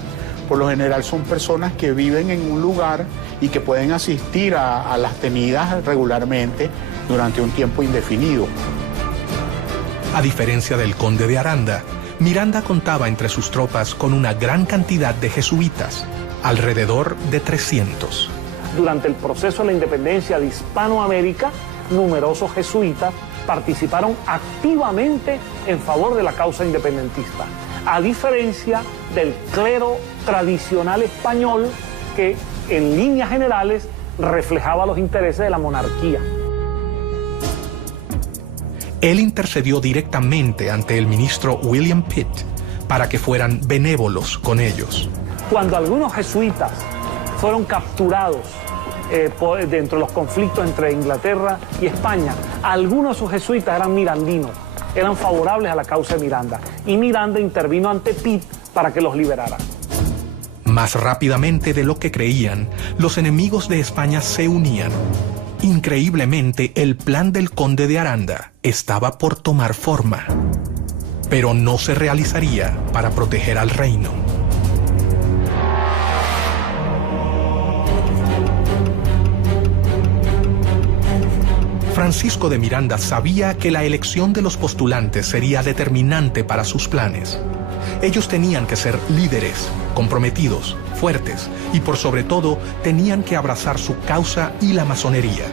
por lo general, son personas que viven en un lugar y que pueden asistir a las tenidas regularmente durante un tiempo indefinido. A diferencia del conde de Aranda, Miranda contaba entre sus tropas con una gran cantidad de jesuitas, alrededor de 300. Durante el proceso de la independencia de Hispanoamérica, numerosos jesuitas participaron activamente en favor de la causa independentista, a diferencia del clero tradicional español que, en líneas generales, reflejaba los intereses de la monarquía. Él intercedió directamente ante el ministro William Pitt para que fueran benévolos con ellos. Cuando algunos jesuitas fueron capturados dentro de los conflictos entre Inglaterra y España, algunos de sus jesuitas eran mirandinos, eran favorables a la causa de Miranda, y Miranda intervino ante Pitt para que los liberara. Más rápidamente de lo que creían, los enemigos de España se unían. Increíblemente, el plan del conde de Aranda estaba por tomar forma, pero no se realizaría para proteger al reino. Francisco de Miranda sabía que la elección de los postulantes sería determinante para sus planes. Ellos tenían que ser líderes, comprometidos, fuertes y por sobre todo tenían que abrazar su causa y la masonería.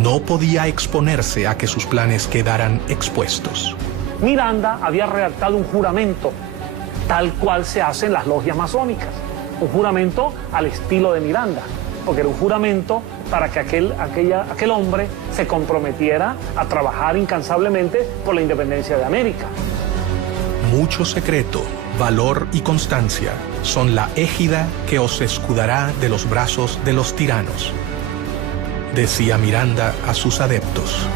No podía exponerse a que sus planes quedaran expuestos. Miranda había redactado un juramento, tal cual se hace en las logias masónicas. Un juramento al estilo de Miranda, porque era un juramento para que aquel hombre se comprometiera a trabajar incansablemente por la independencia de América. Mucho secreto, valor y constancia son la égida que os escudará de los brazos de los tiranos, decía Miranda a sus adeptos.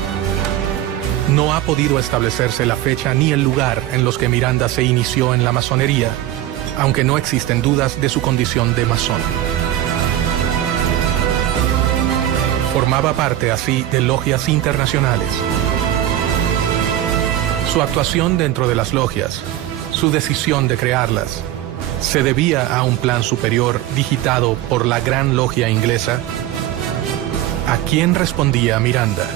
No ha podido establecerse la fecha ni el lugar en los que Miranda se inició en la masonería, aunque no existen dudas de su condición de masón. Formaba parte así de logias internacionales. Su actuación dentro de las logias, su decisión de crearlas, se debía a un plan superior digitado por la Gran Logia Inglesa. ¿A quién respondía Miranda?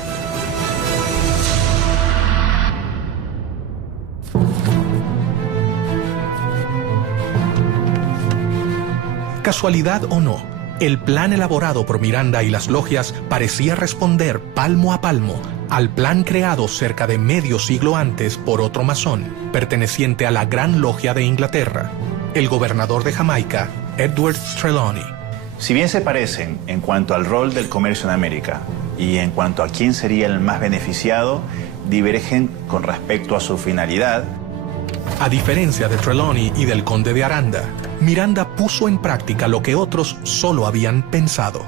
Casualidad o no, el plan elaborado por Miranda y las logias parecía responder palmo a palmo al plan creado cerca de medio siglo antes por otro masón, perteneciente a la Gran Logia de Inglaterra, el gobernador de Jamaica, Edward Trelawney. Si bien se parecen en cuanto al rol del comercio en América y en cuanto a quién sería el más beneficiado, divergen con respecto a su finalidad. A diferencia de Trelawney y del conde de Aranda, Miranda puso en práctica lo que otros solo habían pensado.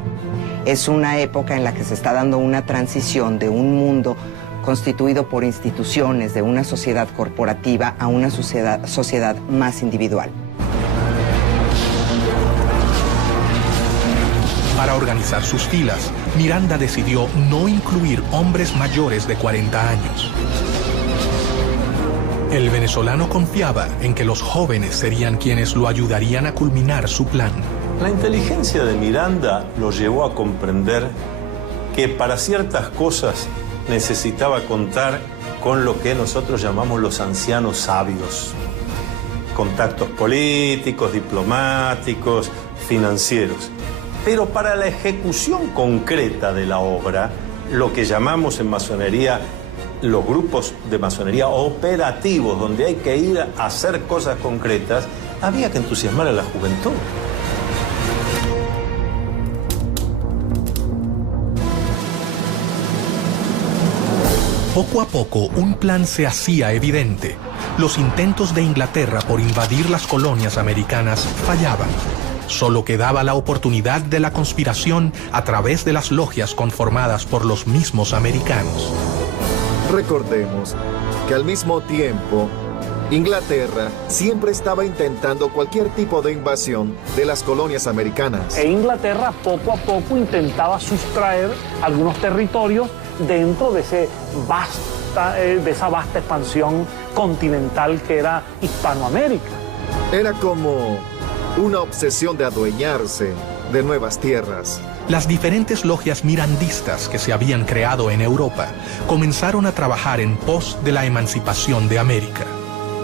Es una época en la que se está dando una transición de un mundo constituido por instituciones, de una sociedad corporativa a una sociedad más individual. Para organizar sus filas, Miranda decidió no incluir hombres mayores de 40 años. El venezolano confiaba en que los jóvenes serían quienes lo ayudarían a culminar su plan. La inteligencia de Miranda lo llevó a comprender que para ciertas cosas necesitaba contar con lo que nosotros llamamos los ancianos sabios. Contactos políticos, diplomáticos, financieros. Pero para la ejecución concreta de la obra, lo que llamamos en masonería los grupos de masonería operativos, donde hay que ir a hacer cosas concretas, había que entusiasmar a la juventud. Poco a poco, un plan se hacía evidente. Los intentos de Inglaterra por invadir las colonias americanas fallaban. Solo quedaba la oportunidad de la conspiración a través de las logias conformadas por los mismos americanos. Recordemos que al mismo tiempo, Inglaterra siempre estaba intentando cualquier tipo de invasión de las colonias americanas. E Inglaterra poco a poco intentaba sustraer algunos territorios dentro de esa vasta expansión continental que era Hispanoamérica. Era como una obsesión de adueñarse de nuevas tierras. Las diferentes logias mirandistas que se habían creado en Europa comenzaron a trabajar en pos de la emancipación de América.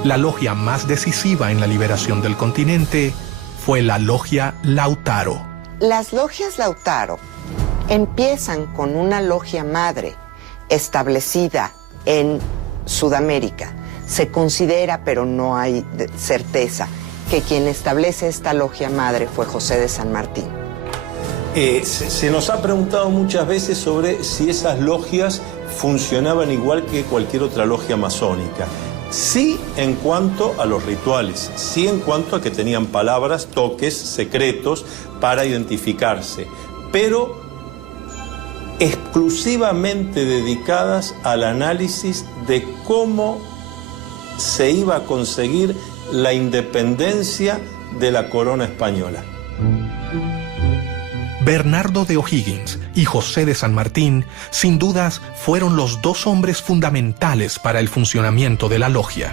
La logia más decisiva en la liberación del continente fue la logia Lautaro. Las logias Lautaro empiezan con una logia madre establecida en Sudamérica. Se considera, pero no hay certeza, que quien establece esta logia madre fue José de San Martín. Se nos ha preguntado muchas veces sobre si esas logias funcionaban igual que cualquier otra logia masónica. Sí en cuanto a los rituales, sí en cuanto a que tenían palabras, toques, secretos para identificarse, pero exclusivamente dedicadas al análisis de cómo se iba a conseguir la independencia de la corona española. Bernardo de O'Higgins y José de San Martín, sin dudas, fueron los dos hombres fundamentales para el funcionamiento de la logia.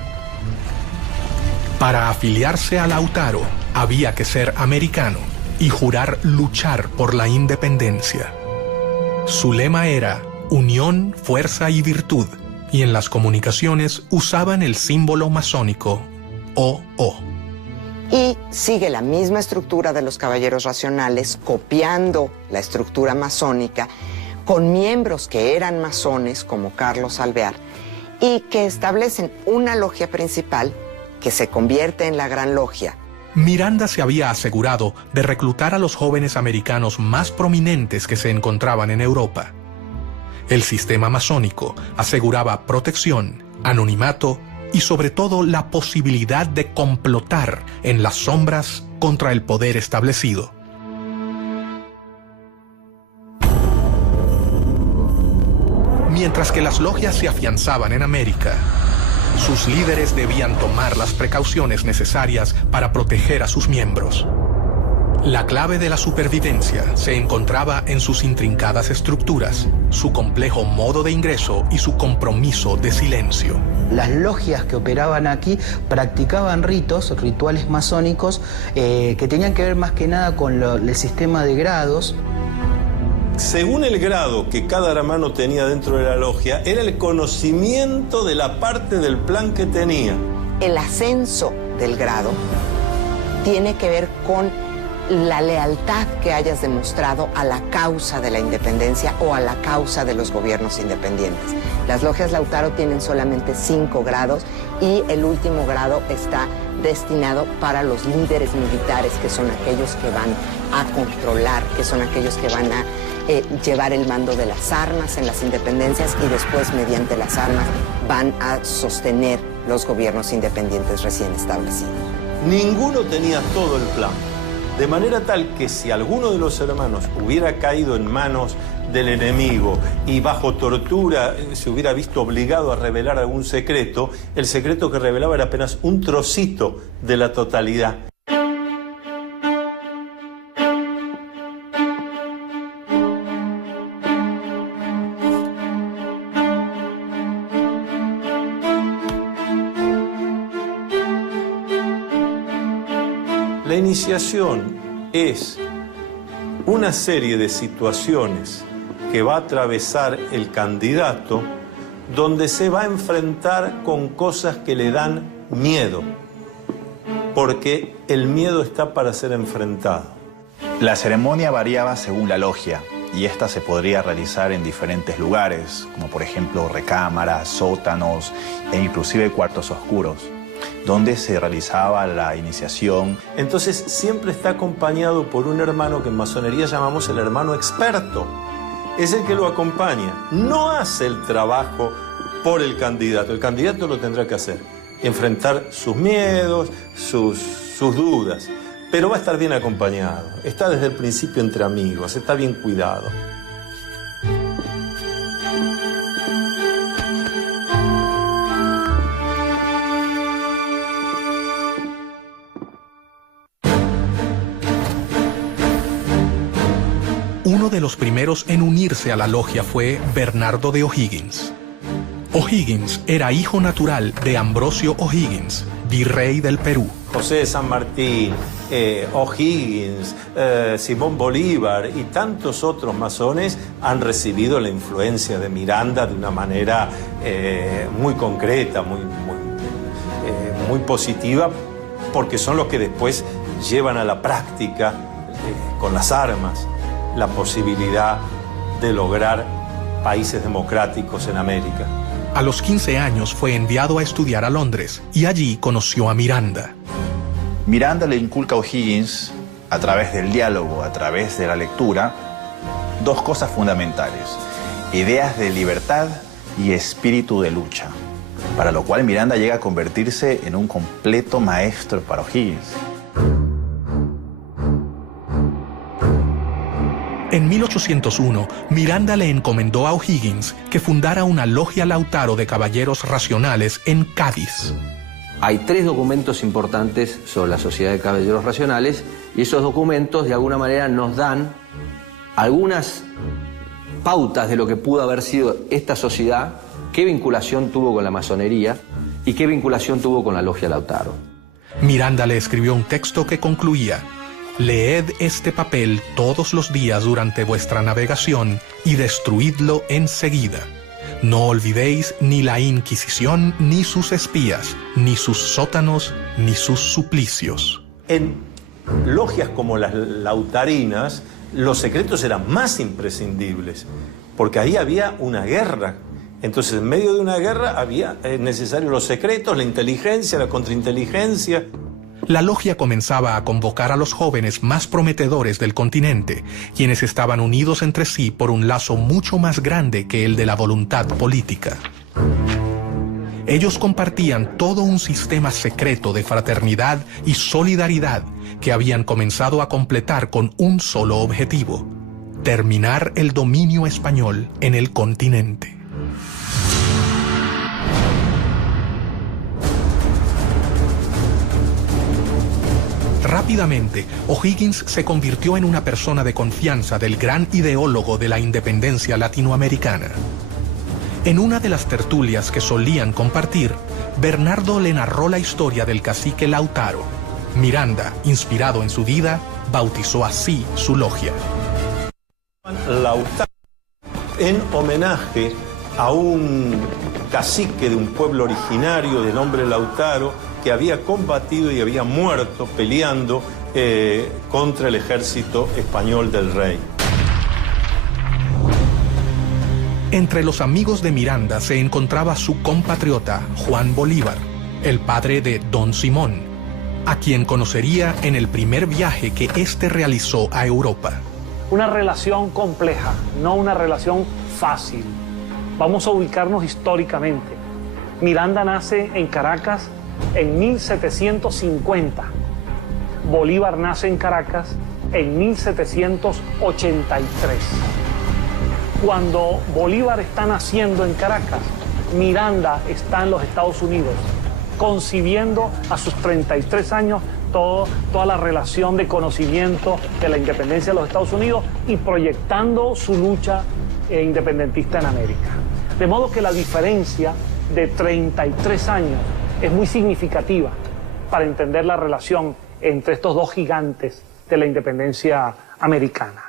Para afiliarse a Lautaro, había que ser americano y jurar luchar por la independencia. Su lema era unión, fuerza y virtud, y en las comunicaciones usaban el símbolo masónico OO. Y sigue la misma estructura de los caballeros racionales, copiando la estructura masónica, con miembros que eran masones, como Carlos Alvear, y que establecen una logia principal que se convierte en la Gran Logia. Miranda se había asegurado de reclutar a los jóvenes americanos más prominentes que se encontraban en Europa. El sistema masónico aseguraba protección, anonimato y sobre todo la posibilidad de complotar en las sombras contra el poder establecido. Mientras que las logias se afianzaban en América, sus líderes debían tomar las precauciones necesarias para proteger a sus miembros. La clave de la supervivencia se encontraba en sus intrincadas estructuras, su complejo modo de ingreso y su compromiso de silencio. Las logias que operaban aquí practicaban rituales masónicos que tenían que ver más que nada con el sistema de grados. Según el grado que cada hermano tenía dentro de la logia, era el conocimiento de la parte del plan que tenía. El ascenso del grado tiene que ver con la lealtad que hayas demostrado a la causa de la independencia o a la causa de los gobiernos independientes. Las logias Lautaro tienen solamente 5 grados y el último grado está destinado para los líderes militares, que son aquellos que van a controlar, que son aquellos que van a llevar el mando de las armas en las independencias y después, mediante las armas, van a sostener los gobiernos independientes recién establecidos. Ninguno tenía todo el plan, de manera tal que si alguno de los hermanos hubiera caído en manos del enemigo y bajo tortura se hubiera visto obligado a revelar algún secreto, el secreto que revelaba era apenas un trocito de la totalidad. La iniciación es una serie de situaciones que va a atravesar el candidato, donde se va a enfrentar con cosas que le dan miedo, porque el miedo está para ser enfrentado. La ceremonia variaba según la logia, y esta se podría realizar en diferentes lugares, como por ejemplo recámaras, sótanos e inclusive cuartos oscuros, donde se realizaba la iniciación. Entonces siempre está acompañado por un hermano que en masonería llamamos el hermano experto. Es el que lo acompaña, no hace el trabajo por el candidato lo tendrá que hacer, enfrentar sus miedos, sus dudas, pero va a estar bien acompañado, está desde el principio entre amigos, está bien cuidado. Uno de los primeros en unirse a la logia fue Bernardo de O'Higgins. O'Higgins era hijo natural de Ambrosio O'Higgins, virrey del Perú. José de San Martín, O'Higgins, Simón Bolívar y tantos otros masones han recibido la influencia de Miranda de una manera muy concreta, muy positiva, porque son los que después llevan a la práctica con las armas la posibilidad de lograr países democráticos en América. A los 15 años fue enviado a estudiar a Londres y allí conoció a Miranda. Miranda le inculca a O'Higgins, a través del diálogo, a través de la lectura, dos cosas fundamentales: ideas de libertad y espíritu de lucha, para lo cual Miranda llega a convertirse en un completo maestro para O'Higgins. En 1801, Miranda le encomendó a O'Higgins que fundara una logia Lautaro de caballeros racionales en Cádiz. Hay 3 documentos importantes sobre la Sociedad de Caballeros Racionales y esos documentos de alguna manera nos dan algunas pautas de lo que pudo haber sido esta sociedad, qué vinculación tuvo con la masonería y qué vinculación tuvo con la logia Lautaro. Miranda le escribió un texto que concluía: «Leed este papel todos los días durante vuestra navegación y destruidlo enseguida, No olvidéis ni la Inquisición, ni sus espías, ni sus sótanos, ni sus suplicios. En logias como las lautarinas, los secretos eran más imprescindibles, porque ahí había una guerra. Entonces, en medio de una guerra había necesarios los secretos, la inteligencia, la contrainteligencia. La logia comenzaba a convocar a los jóvenes más prometedores del continente, quienes estaban unidos entre sí por un lazo mucho más grande que el de la voluntad política. Ellos compartían todo un sistema secreto de fraternidad y solidaridad que habían comenzado a completar con un solo objetivo: terminar el dominio español en el continente. Rápidamente, O'Higgins se convirtió en una persona de confianza del gran ideólogo de la independencia latinoamericana. En una de las tertulias que solían compartir, Bernardo le narró la historia del cacique Lautaro. Miranda, inspirado en su vida, bautizó así su logia. Lautaro, en homenaje a un cacique de un pueblo originario de nombre Lautaro, que había combatido y había muerto peleando contra el ejército español del rey. Entre los amigos de Miranda se encontraba su compatriota Juan Bolívar, el padre de Don Simón, a quien conocería en el primer viaje que éste realizó a Europa. Una relación compleja, no una relación fácil. Vamos a ubicarnos históricamente. Miranda nace en Caracas en 1750. Bolívar nace en Caracas en 1783. Cuando Bolívar está naciendo en Caracas, Miranda está en los Estados Unidos, concibiendo a sus 33 años toda la relación de conocimiento de la independencia de los Estados Unidos y proyectando su lucha independentista en América. De modo que la diferencia de 33 años es muy significativa para entender la relación entre estos dos gigantes de la independencia americana.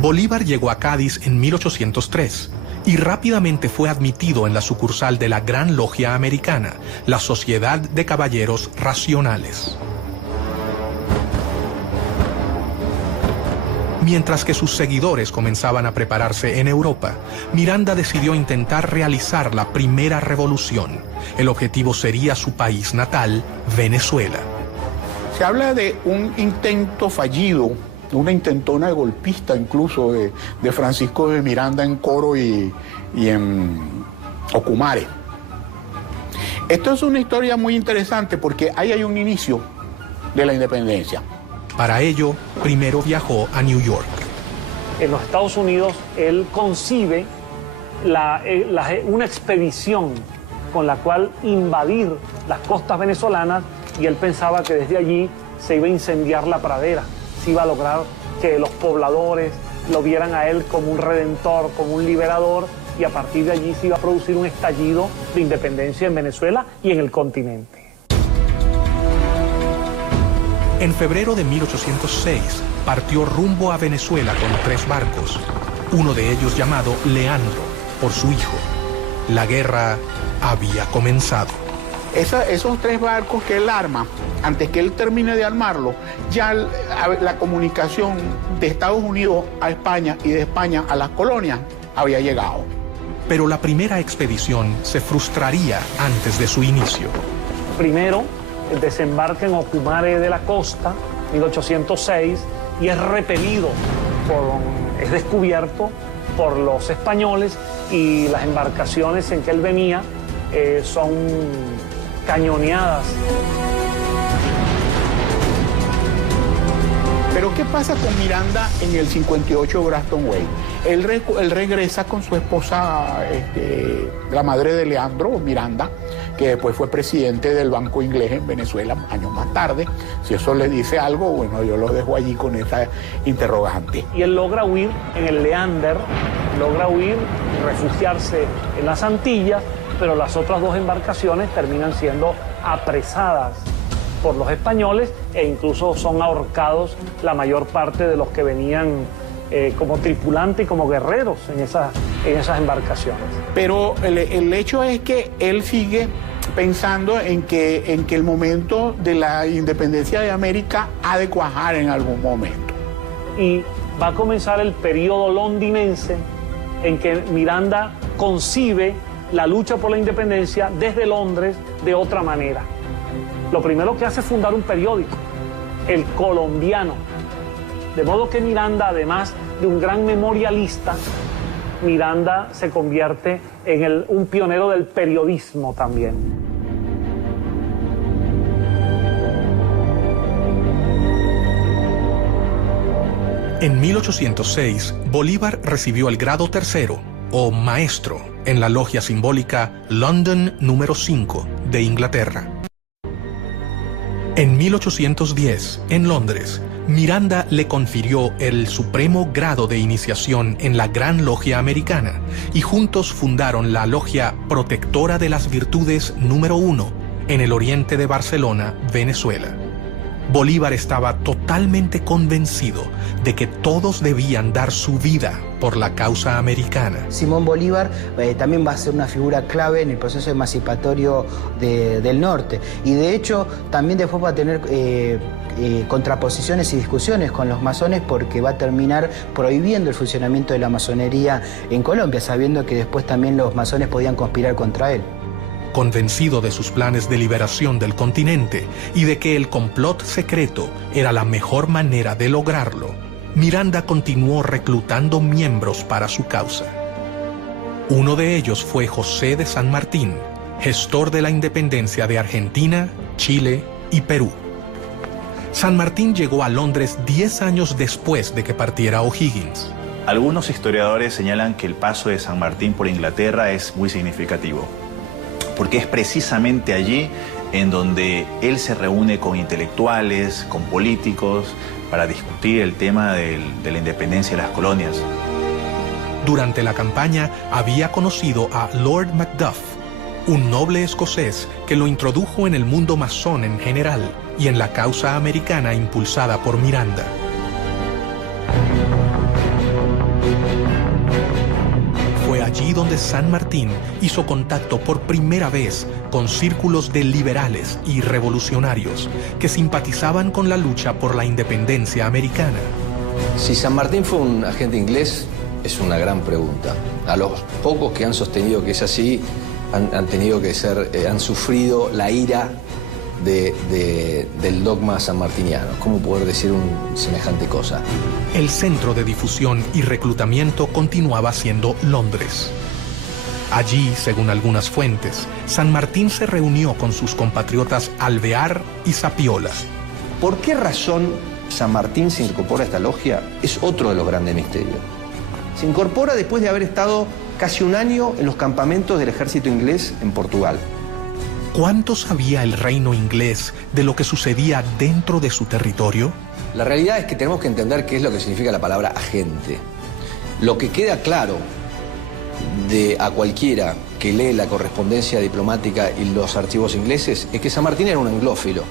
Bolívar llegó a Cádiz en 1803 y rápidamente fue admitido en la sucursal de la Gran Logia Americana, la Sociedad de Caballeros Racionales. Mientras que sus seguidores comenzaban a prepararse en Europa, Miranda decidió intentar realizar la primera revolución. El objetivo sería su país natal, Venezuela. Se habla de un intento fallido, una intentona golpista incluso de Francisco de Miranda en Coro y en Ocumare. Esto es una historia muy interesante porque ahí hay un inicio de la independencia. Para ello, primero viajó a New York. En los Estados Unidos, él concibe una expedición con la cual invadir las costas venezolanas y él pensaba que desde allí se iba a incendiar la pradera, se iba a lograr que los pobladores lo vieran a él como un redentor, como un liberador, y a partir de allí se iba a producir un estallido de independencia en Venezuela y en el continente. En febrero de 1806 partió rumbo a Venezuela con 3 barcos, uno de ellos llamado Leandro, por su hijo. La guerra había comenzado. Esos 3 barcos que él arma, antes que él termine de armarlo, ya la comunicación de Estados Unidos a España y de España a las colonias había llegado. Pero la primera expedición se frustraría antes de su inicio. Primero, desembarca en Ocumare de la Costa, 1806, y es repelido, es descubierto por los españoles, y las embarcaciones en que él venía son cañoneadas. Pero ¿qué pasa con Miranda en el 58 Grafton Way? Él regresa con su esposa, la madre de Leandro, Miranda, que después fue presidente del Banco Inglés en Venezuela años más tarde. Si eso le dice algo, bueno, yo lo dejo allí con esa interrogante. Y él logra huir en el Leander, logra huir y refugiarse en las Antillas, pero las otras 2 embarcaciones terminan siendo apresadas por los españoles e incluso son ahorcados la mayor parte de los que venían como tripulante y como guerreros en esas embarcaciones. Pero el hecho es que él sigue pensando en que el momento de la independencia de América ha de cuajar en algún momento. Y va a comenzar el periodo londinense en que Miranda concibe la lucha por la independencia desde Londres de otra manera. Lo primero que hace es fundar un periódico, El Colombiano. De modo que Miranda, además de un gran memorialista, Miranda se convierte en un pionero del periodismo también. En 1806, Bolívar recibió el grado tercero, o maestro, en la logia simbólica London número 5 de Inglaterra. En 1810, en Londres, Miranda le confirió el supremo grado de iniciación en la Gran Logia Americana y juntos fundaron la Logia Protectora de las Virtudes número 1 en el oriente de Barcelona, Venezuela. Bolívar estaba totalmente convencido de que todos debían dar su vida por la causa americana. Simón Bolívar también va a ser una figura clave en el proceso emancipatorio del norte, y de hecho también después va a tener contraposiciones y discusiones con los masones, porque va a terminar prohibiendo el funcionamiento de la masonería en Colombia, sabiendo que después también los masones podían conspirar contra él. Convencido de sus planes de liberación del continente y de que el complot secreto era la mejor manera de lograrlo, Miranda continuó reclutando miembros para su causa. Uno de ellos fue José de San Martín, gestor de la independencia de Argentina, Chile y Perú. San Martín llegó a Londres 10 años después de que partiera O'Higgins. Algunos historiadores señalan que el paso de San Martín por Inglaterra es muy significativo, porque es precisamente allí en donde él se reúne con intelectuales, con políticos, para discutir el tema de la independencia de las colonias. Durante la campaña había conocido a Lord Macduff, un noble escocés que lo introdujo en el mundo masón en general y en la causa americana impulsada por Miranda. Fue allí donde San Martín hizo contacto por primera vez con círculos de liberales y revolucionarios que simpatizaban con la lucha por la independencia americana. Si San Martín fue un agente inglés, es una gran pregunta. A los pocos que han sostenido que es así, han sufrido la ira del dogma sanmartiniano. ¿Cómo poder decir semejante cosa? El centro de difusión y reclutamiento continuaba siendo Londres. Allí, según algunas fuentes, San Martín se reunió con sus compatriotas Alvear y Zapiola. ¿Por qué razón San Martín se incorpora a esta logia? Es otro de los grandes misterios. Se incorpora después de haber estado casi un año en los campamentos del ejército inglés en Portugal. ¿Cuánto sabía el reino inglés de lo que sucedía dentro de su territorio? La realidad es que tenemos que entender qué es lo que significa la palabra agente. Lo que queda claro a cualquiera que lee la correspondencia diplomática y los archivos ingleses es que San Martín era un anglófilo.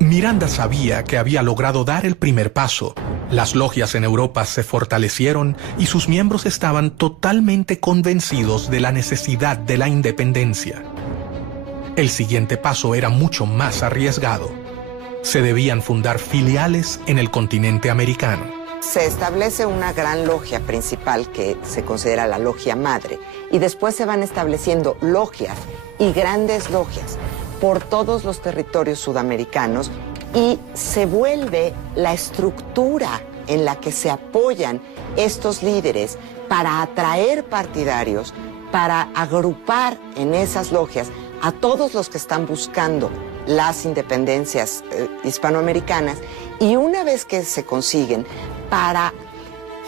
Miranda sabía que había logrado dar el primer paso. Las logias en Europa se fortalecieron y sus miembros estaban totalmente convencidos de la necesidad de la independencia. El siguiente paso era mucho más arriesgado. Se debían fundar filiales en el continente americano. Se establece una gran logia principal que se considera la logia madre, y después se van estableciendo logias y grandes logias por todos los territorios sudamericanos, y se vuelve la estructura en la que se apoyan estos líderes para atraer partidarios, para agrupar en esas logias a todos los que están buscando las independencias hispanoamericanas, y una vez que se consiguen, para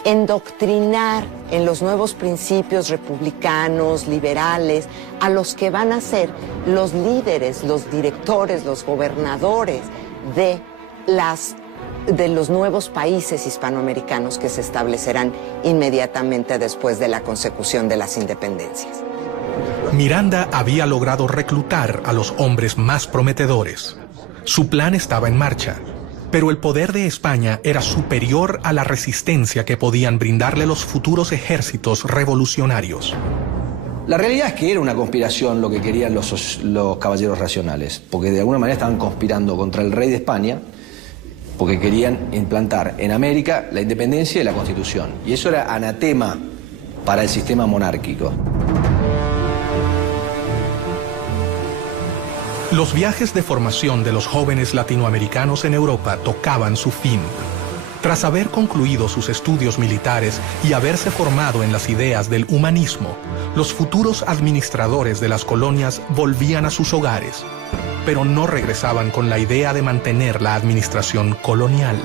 endoctrinar en los nuevos principios republicanos, liberales, a los que van a ser los líderes, los directores, los gobernadores de los nuevos países hispanoamericanos que se establecerán inmediatamente después de la consecución de las independencias. Miranda había logrado reclutar a los hombres más prometedores. Su plan estaba en marcha, pero el poder de España era superior a la resistencia que podían brindarle los futuros ejércitos revolucionarios. La realidad es que era una conspiración lo que querían los caballeros racionales, porque de alguna manera estaban conspirando contra el rey de España, porque querían implantar en América la independencia y la Constitución. Y eso era anatema para el sistema monárquico. Los viajes de formación de los jóvenes latinoamericanos en Europa tocaban su fin. Tras haber concluido sus estudios militares y haberse formado en las ideas del humanismo, los futuros administradores de las colonias volvían a sus hogares, pero no regresaban con la idea de mantener la administración colonial.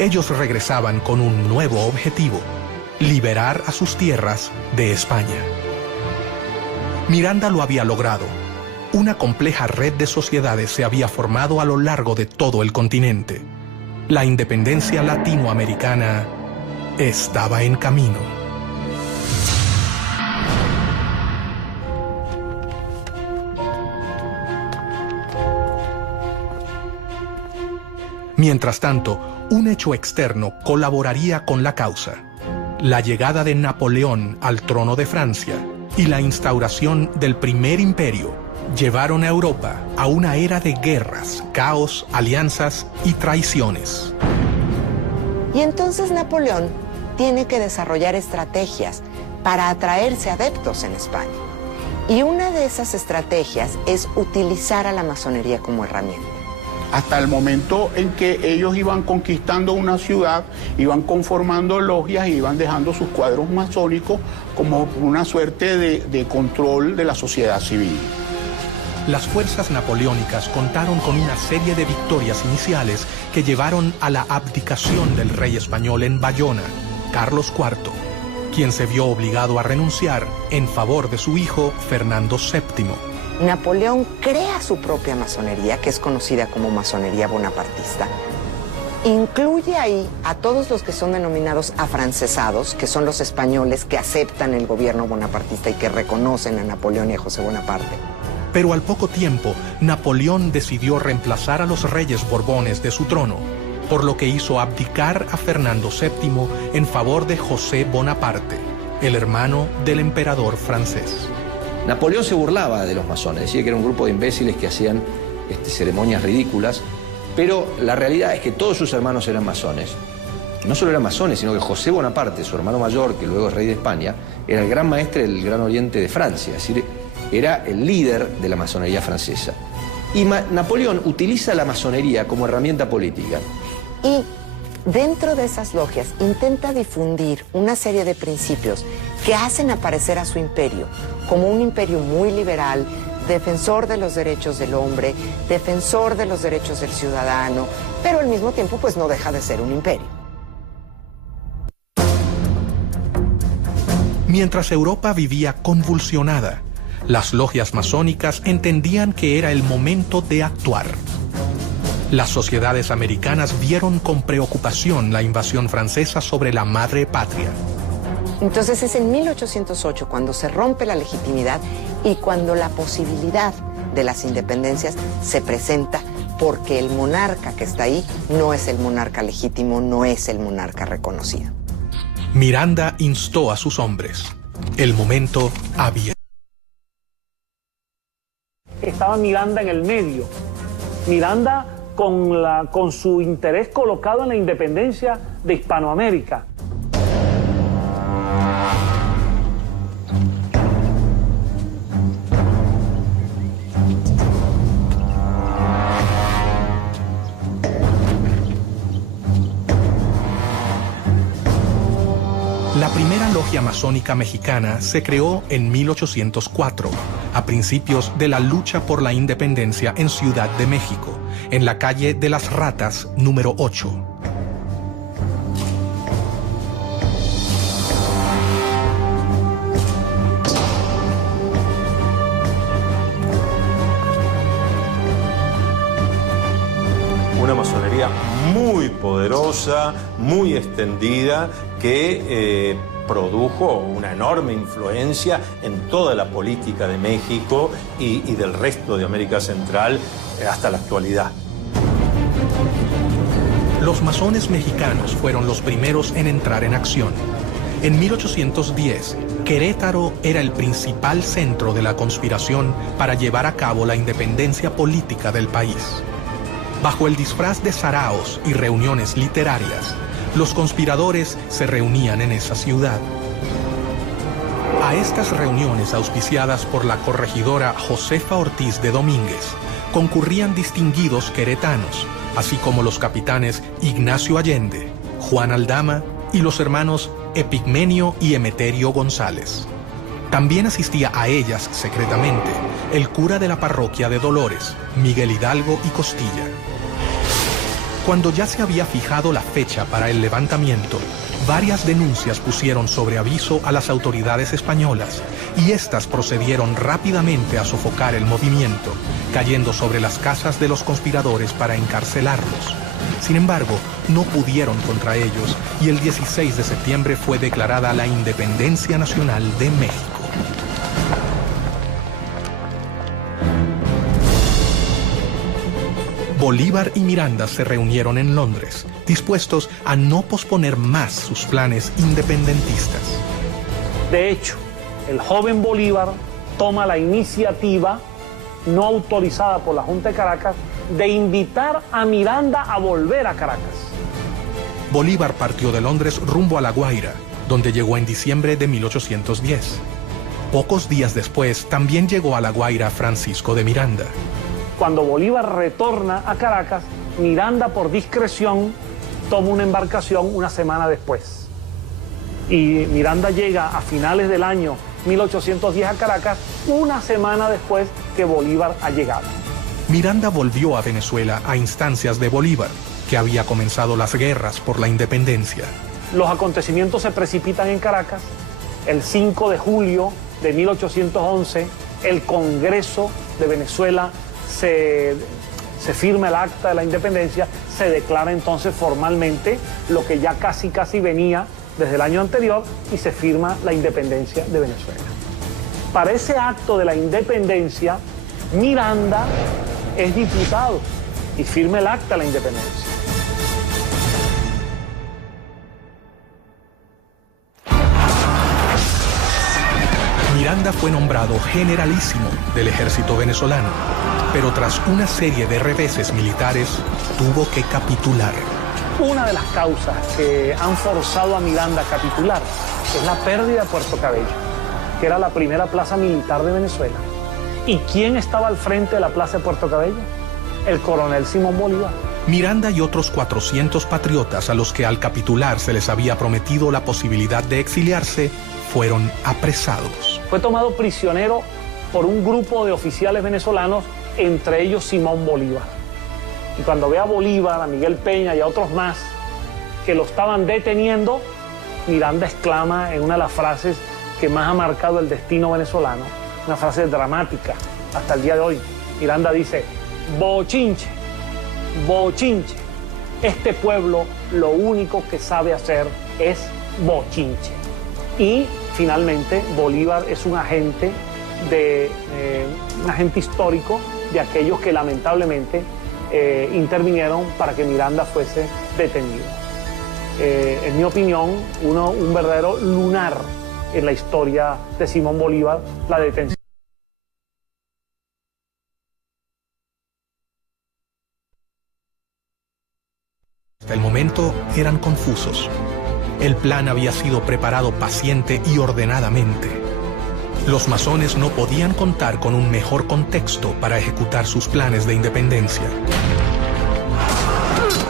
Ellos regresaban con un nuevo objetivo: liberar a sus tierras de España. Miranda lo había logrado. Una compleja red de sociedades se había formado a lo largo de todo el continente. La independencia latinoamericana estaba en camino. Mientras tanto, un hecho externo colaboraría con la causa: la llegada de Napoleón al trono de Francia y la instauración del Primer Imperio llevaron a Europa a una era de guerras, caos, alianzas y traiciones. Y entonces Napoleón tiene que desarrollar estrategias para atraerse adeptos en España. Y una de esas estrategias es utilizar a la masonería como herramienta. Hasta el momento en que ellos iban conquistando una ciudad, iban conformando logias y iban dejando sus cuadros masónicos como una suerte de control de la sociedad civil. Las fuerzas napoleónicas contaron con una serie de victorias iniciales que llevaron a la abdicación del rey español en Bayona, Carlos IV, quien se vio obligado a renunciar en favor de su hijo Fernando VII. Napoleón crea su propia masonería, que es conocida como masonería bonapartista. Incluye ahí a todos los que son denominados afrancesados, que son los españoles que aceptan el gobierno bonapartista y que reconocen a Napoleón y a José Bonaparte. Pero al poco tiempo, Napoleón decidió reemplazar a los reyes borbones de su trono, por lo que hizo abdicar a Fernando VII en favor de José Bonaparte, el hermano del emperador francés. Napoleón se burlaba de los masones, decía que era un grupo de imbéciles que hacían ceremonias ridículas, pero la realidad es que todos sus hermanos eran masones. No solo eran masones, sino que José Bonaparte, su hermano mayor, que luego es rey de España, era el gran maestre del Gran Oriente de Francia, es decir, era el líder de la masonería francesa. Y Napoleón utiliza la masonería como herramienta política. Y dentro de esas logias intenta difundir una serie de principios que hacen aparecer a su imperio como un imperio muy liberal, defensor de los derechos del hombre, defensor de los derechos del ciudadano, pero al mismo tiempo pues no deja de ser un imperio. Mientras Europa vivía convulsionada, las logias masónicas entendían que era el momento de actuar. Las sociedades americanas vieron con preocupación la invasión francesa sobre la madre patria. Entonces es en 1808 cuando se rompe la legitimidad y cuando la posibilidad de las independencias se presenta, porque el monarca que está ahí no es el monarca legítimo, no es el monarca reconocido. Miranda instó a sus hombres. El momento había. Estaba Miranda en el medio. Miranda con su interés colocado en la independencia de Hispanoamérica. La primera logia masónica mexicana se creó en 1804, a principios de la lucha por la independencia en Ciudad de México, en la calle de las Ratas, número 8. Una masonería muy poderosa, muy extendida, que produjo una enorme influencia en toda la política de México y del resto de América Central hasta la actualidad. Los masones mexicanos fueron los primeros en entrar en acción. En 1810, Querétaro era el principal centro de la conspiración para llevar a cabo la independencia política del país. Bajo el disfraz de saraos y reuniones literarias, los conspiradores se reunían en esa ciudad. A estas reuniones auspiciadas por la corregidora Josefa Ortiz de Domínguez, concurrían distinguidos queretanos, así como los capitanes Ignacio Allende, Juan Aldama y los hermanos Epigmenio y Emeterio González. También asistía a ellas secretamente el cura de la parroquia de Dolores, Miguel Hidalgo y Costilla. Cuando ya se había fijado la fecha para el levantamiento, varias denuncias pusieron sobre aviso a las autoridades españolas y éstas procedieron rápidamente a sofocar el movimiento, cayendo sobre las casas de los conspiradores para encarcelarlos. Sin embargo, no pudieron contra ellos y el 16 de septiembre fue declarada la Independencia Nacional de México. Bolívar y Miranda se reunieron en Londres, dispuestos a no posponer más sus planes independentistas. De hecho, el joven Bolívar toma la iniciativa, no autorizada por la Junta de Caracas, de invitar a Miranda a volver a Caracas. Bolívar partió de Londres rumbo a La Guaira, donde llegó en diciembre de 1810. Pocos días después, también llegó a La Guaira Francisco de Miranda. Cuando Bolívar retorna a Caracas, Miranda, por discreción, toma una embarcación una semana después. Y Miranda llega a finales del año 1810 a Caracas, una semana después que Bolívar ha llegado. Miranda volvió a Venezuela a instancias de Bolívar, que había comenzado las guerras por la independencia. Los acontecimientos se precipitan en Caracas. El 5 de julio de 1811, el Congreso de Venezuela se firma el acta de la independencia, se declara entonces formalmente lo que ya casi venía desde el año anterior y se firma la independencia de Venezuela. Para ese acto de la independencia, Miranda es diputado y firma el acta de la independencia. Miranda fue nombrado generalísimo del ejército venezolano, pero tras una serie de reveses militares, tuvo que capitular. Una de las causas que han forzado a Miranda a capitular es la pérdida de Puerto Cabello, que era la primera plaza militar de Venezuela. ¿Y quién estaba al frente de la plaza de Puerto Cabello? El coronel Simón Bolívar. Miranda y otros 400 patriotas a los que al capitular se les había prometido la posibilidad de exiliarse, fueron apresados. Fue tomado prisionero por un grupo de oficiales venezolanos, entre ellos Simón Bolívar. Y cuando ve a Bolívar, a Miguel Peña y a otros más que lo estaban deteniendo, Miranda exclama en una de las frases que más ha marcado el destino venezolano, una frase dramática hasta el día de hoy. Miranda dice: bochinche, bochinche. Este pueblo lo único que sabe hacer es bochinche. Y finalmente Bolívar es un agente histórico de aquellos que lamentablemente intervinieron para que Miranda fuese detenido. En mi opinión, un verdadero lunar en la historia de Simón Bolívar, la detención. Hasta el momento eran confusos. El plan había sido preparado paciente y ordenadamente. Los masones no podían contar con un mejor contexto para ejecutar sus planes de independencia.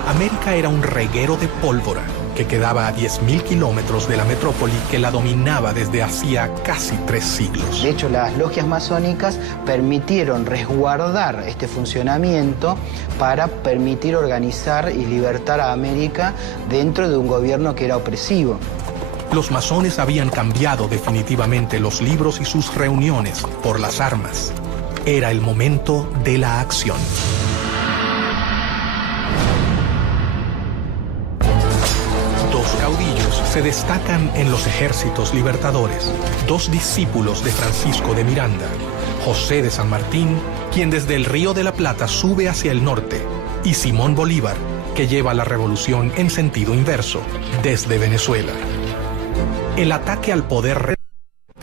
América era un reguero de pólvora que quedaba a 10.000 kilómetros de la metrópoli que la dominaba desde hacía casi 3 siglos. De hecho, las logias masónicas permitieron resguardar este funcionamiento para permitir organizar y libertar a América dentro de un gobierno que era opresivo. Los masones habían cambiado definitivamente los libros y sus reuniones por las armas. Era el momento de la acción. caudillos se destacan en los ejércitos libertadores, dos discípulos de Francisco de Miranda, José de San Martín, quien desde el Río de la Plata sube hacia el norte, y Simón Bolívar, que lleva la revolución en sentido inverso, desde Venezuela. El ataque al poder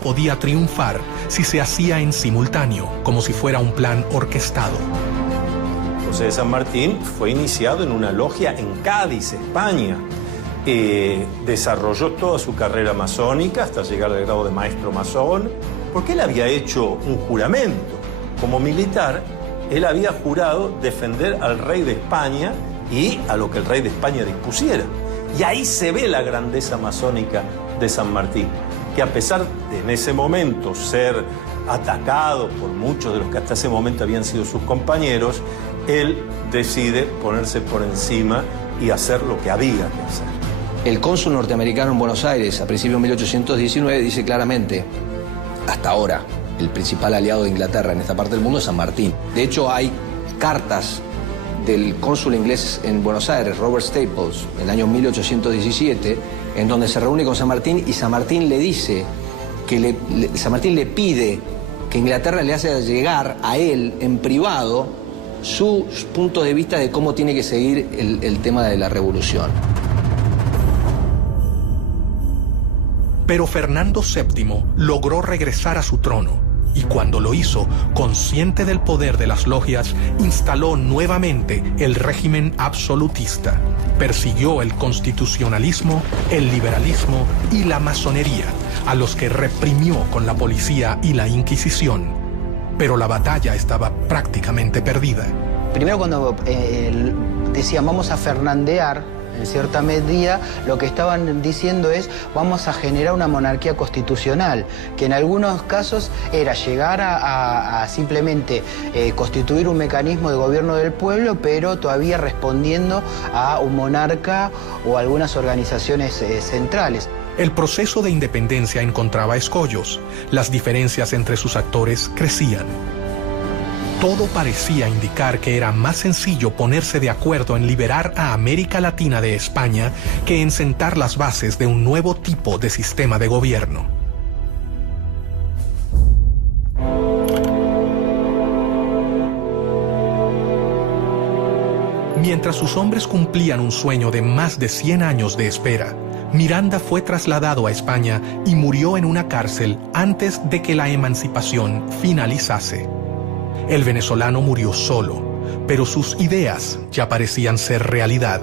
podía triunfar si se hacía en simultáneo, como si fuera un plan orquestado. José de San Martín fue iniciado en una logia en Cádiz, España. Desarrolló toda su carrera masónica hasta llegar al grado de maestro masón, porque él había hecho un juramento. Como militar, él había jurado defender al rey de España y a lo que el rey de España dispusiera. Y ahí se ve la grandeza masónica de San Martín, que a pesar de en ese momento ser atacado por muchos de los que hasta ese momento habían sido sus compañeros, él decide ponerse por encima y hacer lo que había que hacer. El cónsul norteamericano en Buenos Aires, a principios de 1819, dice claramente, hasta ahora, el principal aliado de Inglaterra en esta parte del mundo es San Martín. De hecho, hay cartas del cónsul inglés en Buenos Aires, Robert Staples, en el año 1817, en donde se reúne con San Martín y San Martín le dice que San Martín le pide que Inglaterra le haga llegar a él en privado sus puntos de vista de cómo tiene que seguir el tema de la revolución. Pero Fernando VII logró regresar a su trono y cuando lo hizo, consciente del poder de las logias, instaló nuevamente el régimen absolutista. Persiguió el constitucionalismo, el liberalismo y la masonería, a los que reprimió con la policía y la Inquisición. Pero la batalla estaba prácticamente perdida. Primero, cuando decían vamos a fernandear, en cierta medida lo que estaban diciendo es vamos a generar una monarquía constitucional, que en algunos casos era llegar a simplemente constituir un mecanismo de gobierno del pueblo, pero todavía respondiendo a un monarca o algunas organizaciones centrales. El proceso de independencia encontraba escollos. Las diferencias entre sus actores crecían. Todo parecía indicar que era más sencillo ponerse de acuerdo en liberar a América Latina de España que en sentar las bases de un nuevo tipo de sistema de gobierno. Mientras sus hombres cumplían un sueño de más de 100 años de espera, Miranda fue trasladado a España y murió en una cárcel antes de que la emancipación finalizase. El venezolano murió solo, pero sus ideas ya parecían ser realidad.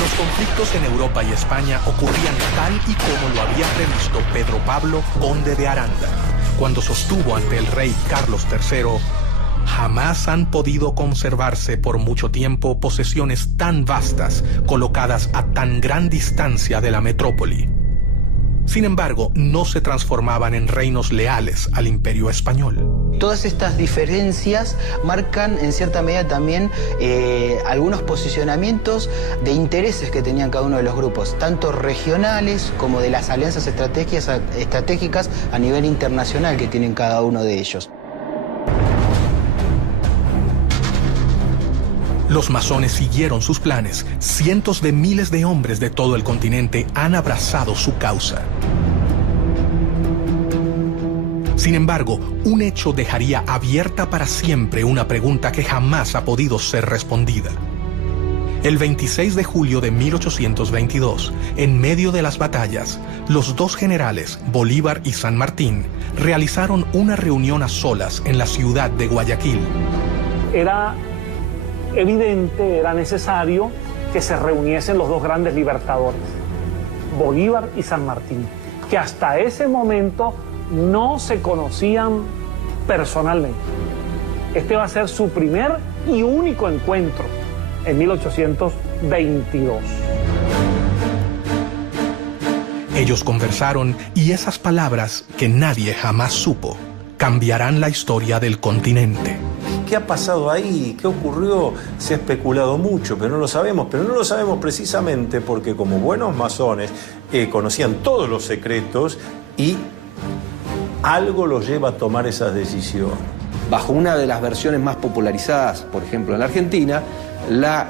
Los conflictos en Europa y España ocurrían tal y como lo había previsto Pedro Pablo, conde de Aranda, cuando sostuvo ante el rey Carlos III: jamás han podido conservarse por mucho tiempo posesiones tan vastas, colocadas a tan gran distancia de la metrópoli. Sin embargo, no se transformaban en reinos leales al imperio español. Todas estas diferencias marcan en cierta medida también algunos posicionamientos de intereses que tenían cada uno de los grupos, tanto regionales como de las alianzas estratégicas a nivel internacional que tienen cada uno de ellos. Los masones siguieron sus planes. Cientos de miles de hombres de todo el continente han abrazado su causa. Sin embargo, un hecho dejaría abierta para siempre una pregunta que jamás ha podido ser respondida. El 26 de julio de 1822, en medio de las batallas, los dos generales, Bolívar y San Martín, realizaron una reunión a solas en la ciudad de Guayaquil. Era evidente, era necesario que se reuniesen los dos grandes libertadores, Bolívar y San Martín, que hasta ese momento no se conocían personalmente. Este va a ser su primer y único encuentro en 1822. Ellos conversaron y esas palabras que nadie jamás supo cambiarán la historia del continente. ¿Qué ha pasado ahí? ¿Qué ocurrió? Se ha especulado mucho, pero no lo sabemos. Pero no lo sabemos precisamente porque como buenos masones conocían todos los secretos y algo los lleva a tomar esas decisiones. Bajo una de las versiones más popularizadas, por ejemplo en la Argentina, la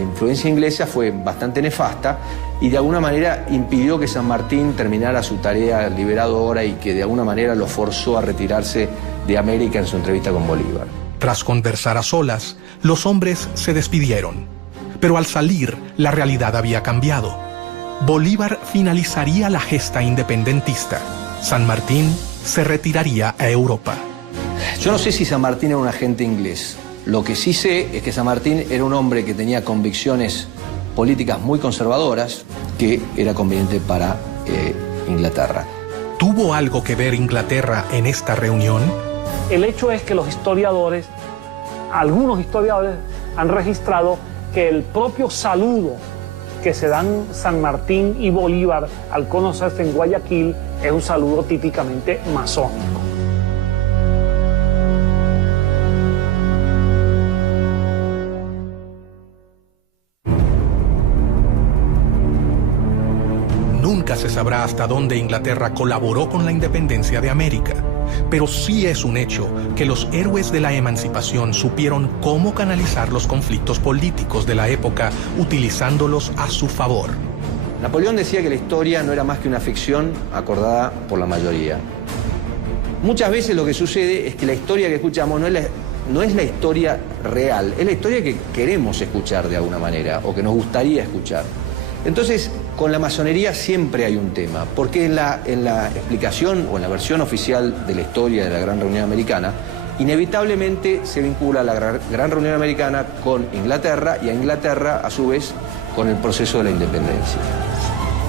influencia inglesa fue bastante nefasta y de alguna manera impidió que San Martín terminara su tarea liberadora y que de alguna manera lo forzó a retirarse de América en su entrevista con Bolívar. Tras conversar a solas, los hombres se despidieron. Pero al salir, la realidad había cambiado. Bolívar finalizaría la gesta independentista. San Martín se retiraría a Europa. Yo no sé si San Martín era un agente inglés. Lo que sí sé es que San Martín era un hombre que tenía convicciones políticas muy conservadoras que era conveniente para Inglaterra. ¿Tuvo algo que ver Inglaterra en esta reunión? El hecho es que los historiadores, algunos historiadores, han registrado que el propio saludo que se dan San Martín y Bolívar al conocerse en Guayaquil es un saludo típicamente masónico. Nunca se sabrá hasta dónde Inglaterra colaboró con la independencia de América, pero sí es un hecho que los héroes de la emancipación supieron cómo canalizar los conflictos políticos de la época utilizándolos a su favor. Napoleón decía que la historia no era más que una ficción acordada por la mayoría. Muchas veces lo que sucede es que la historia que escuchamos no es la historia real, es la historia que queremos escuchar de alguna manera o que nos gustaría escuchar. Entonces, con la masonería siempre hay un tema, porque en la explicación o en la versión oficial de la historia de la Gran Reunión Americana, inevitablemente se vincula la Gran Reunión Americana con Inglaterra y a Inglaterra, a su vez, con el proceso de la independencia.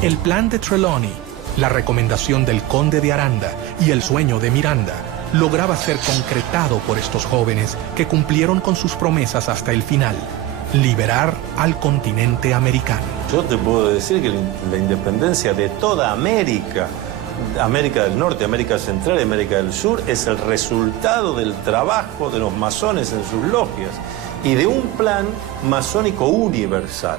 El plan de Trelawney, la recomendación del conde de Aranda y el sueño de Miranda lograba ser concretado por estos jóvenes que cumplieron con sus promesas hasta el final: liberar al continente americano. Yo te puedo decir que la independencia de toda América, América del Norte, América Central y América del Sur, es el resultado del trabajo de los masones en sus logias y de un plan masónico universal.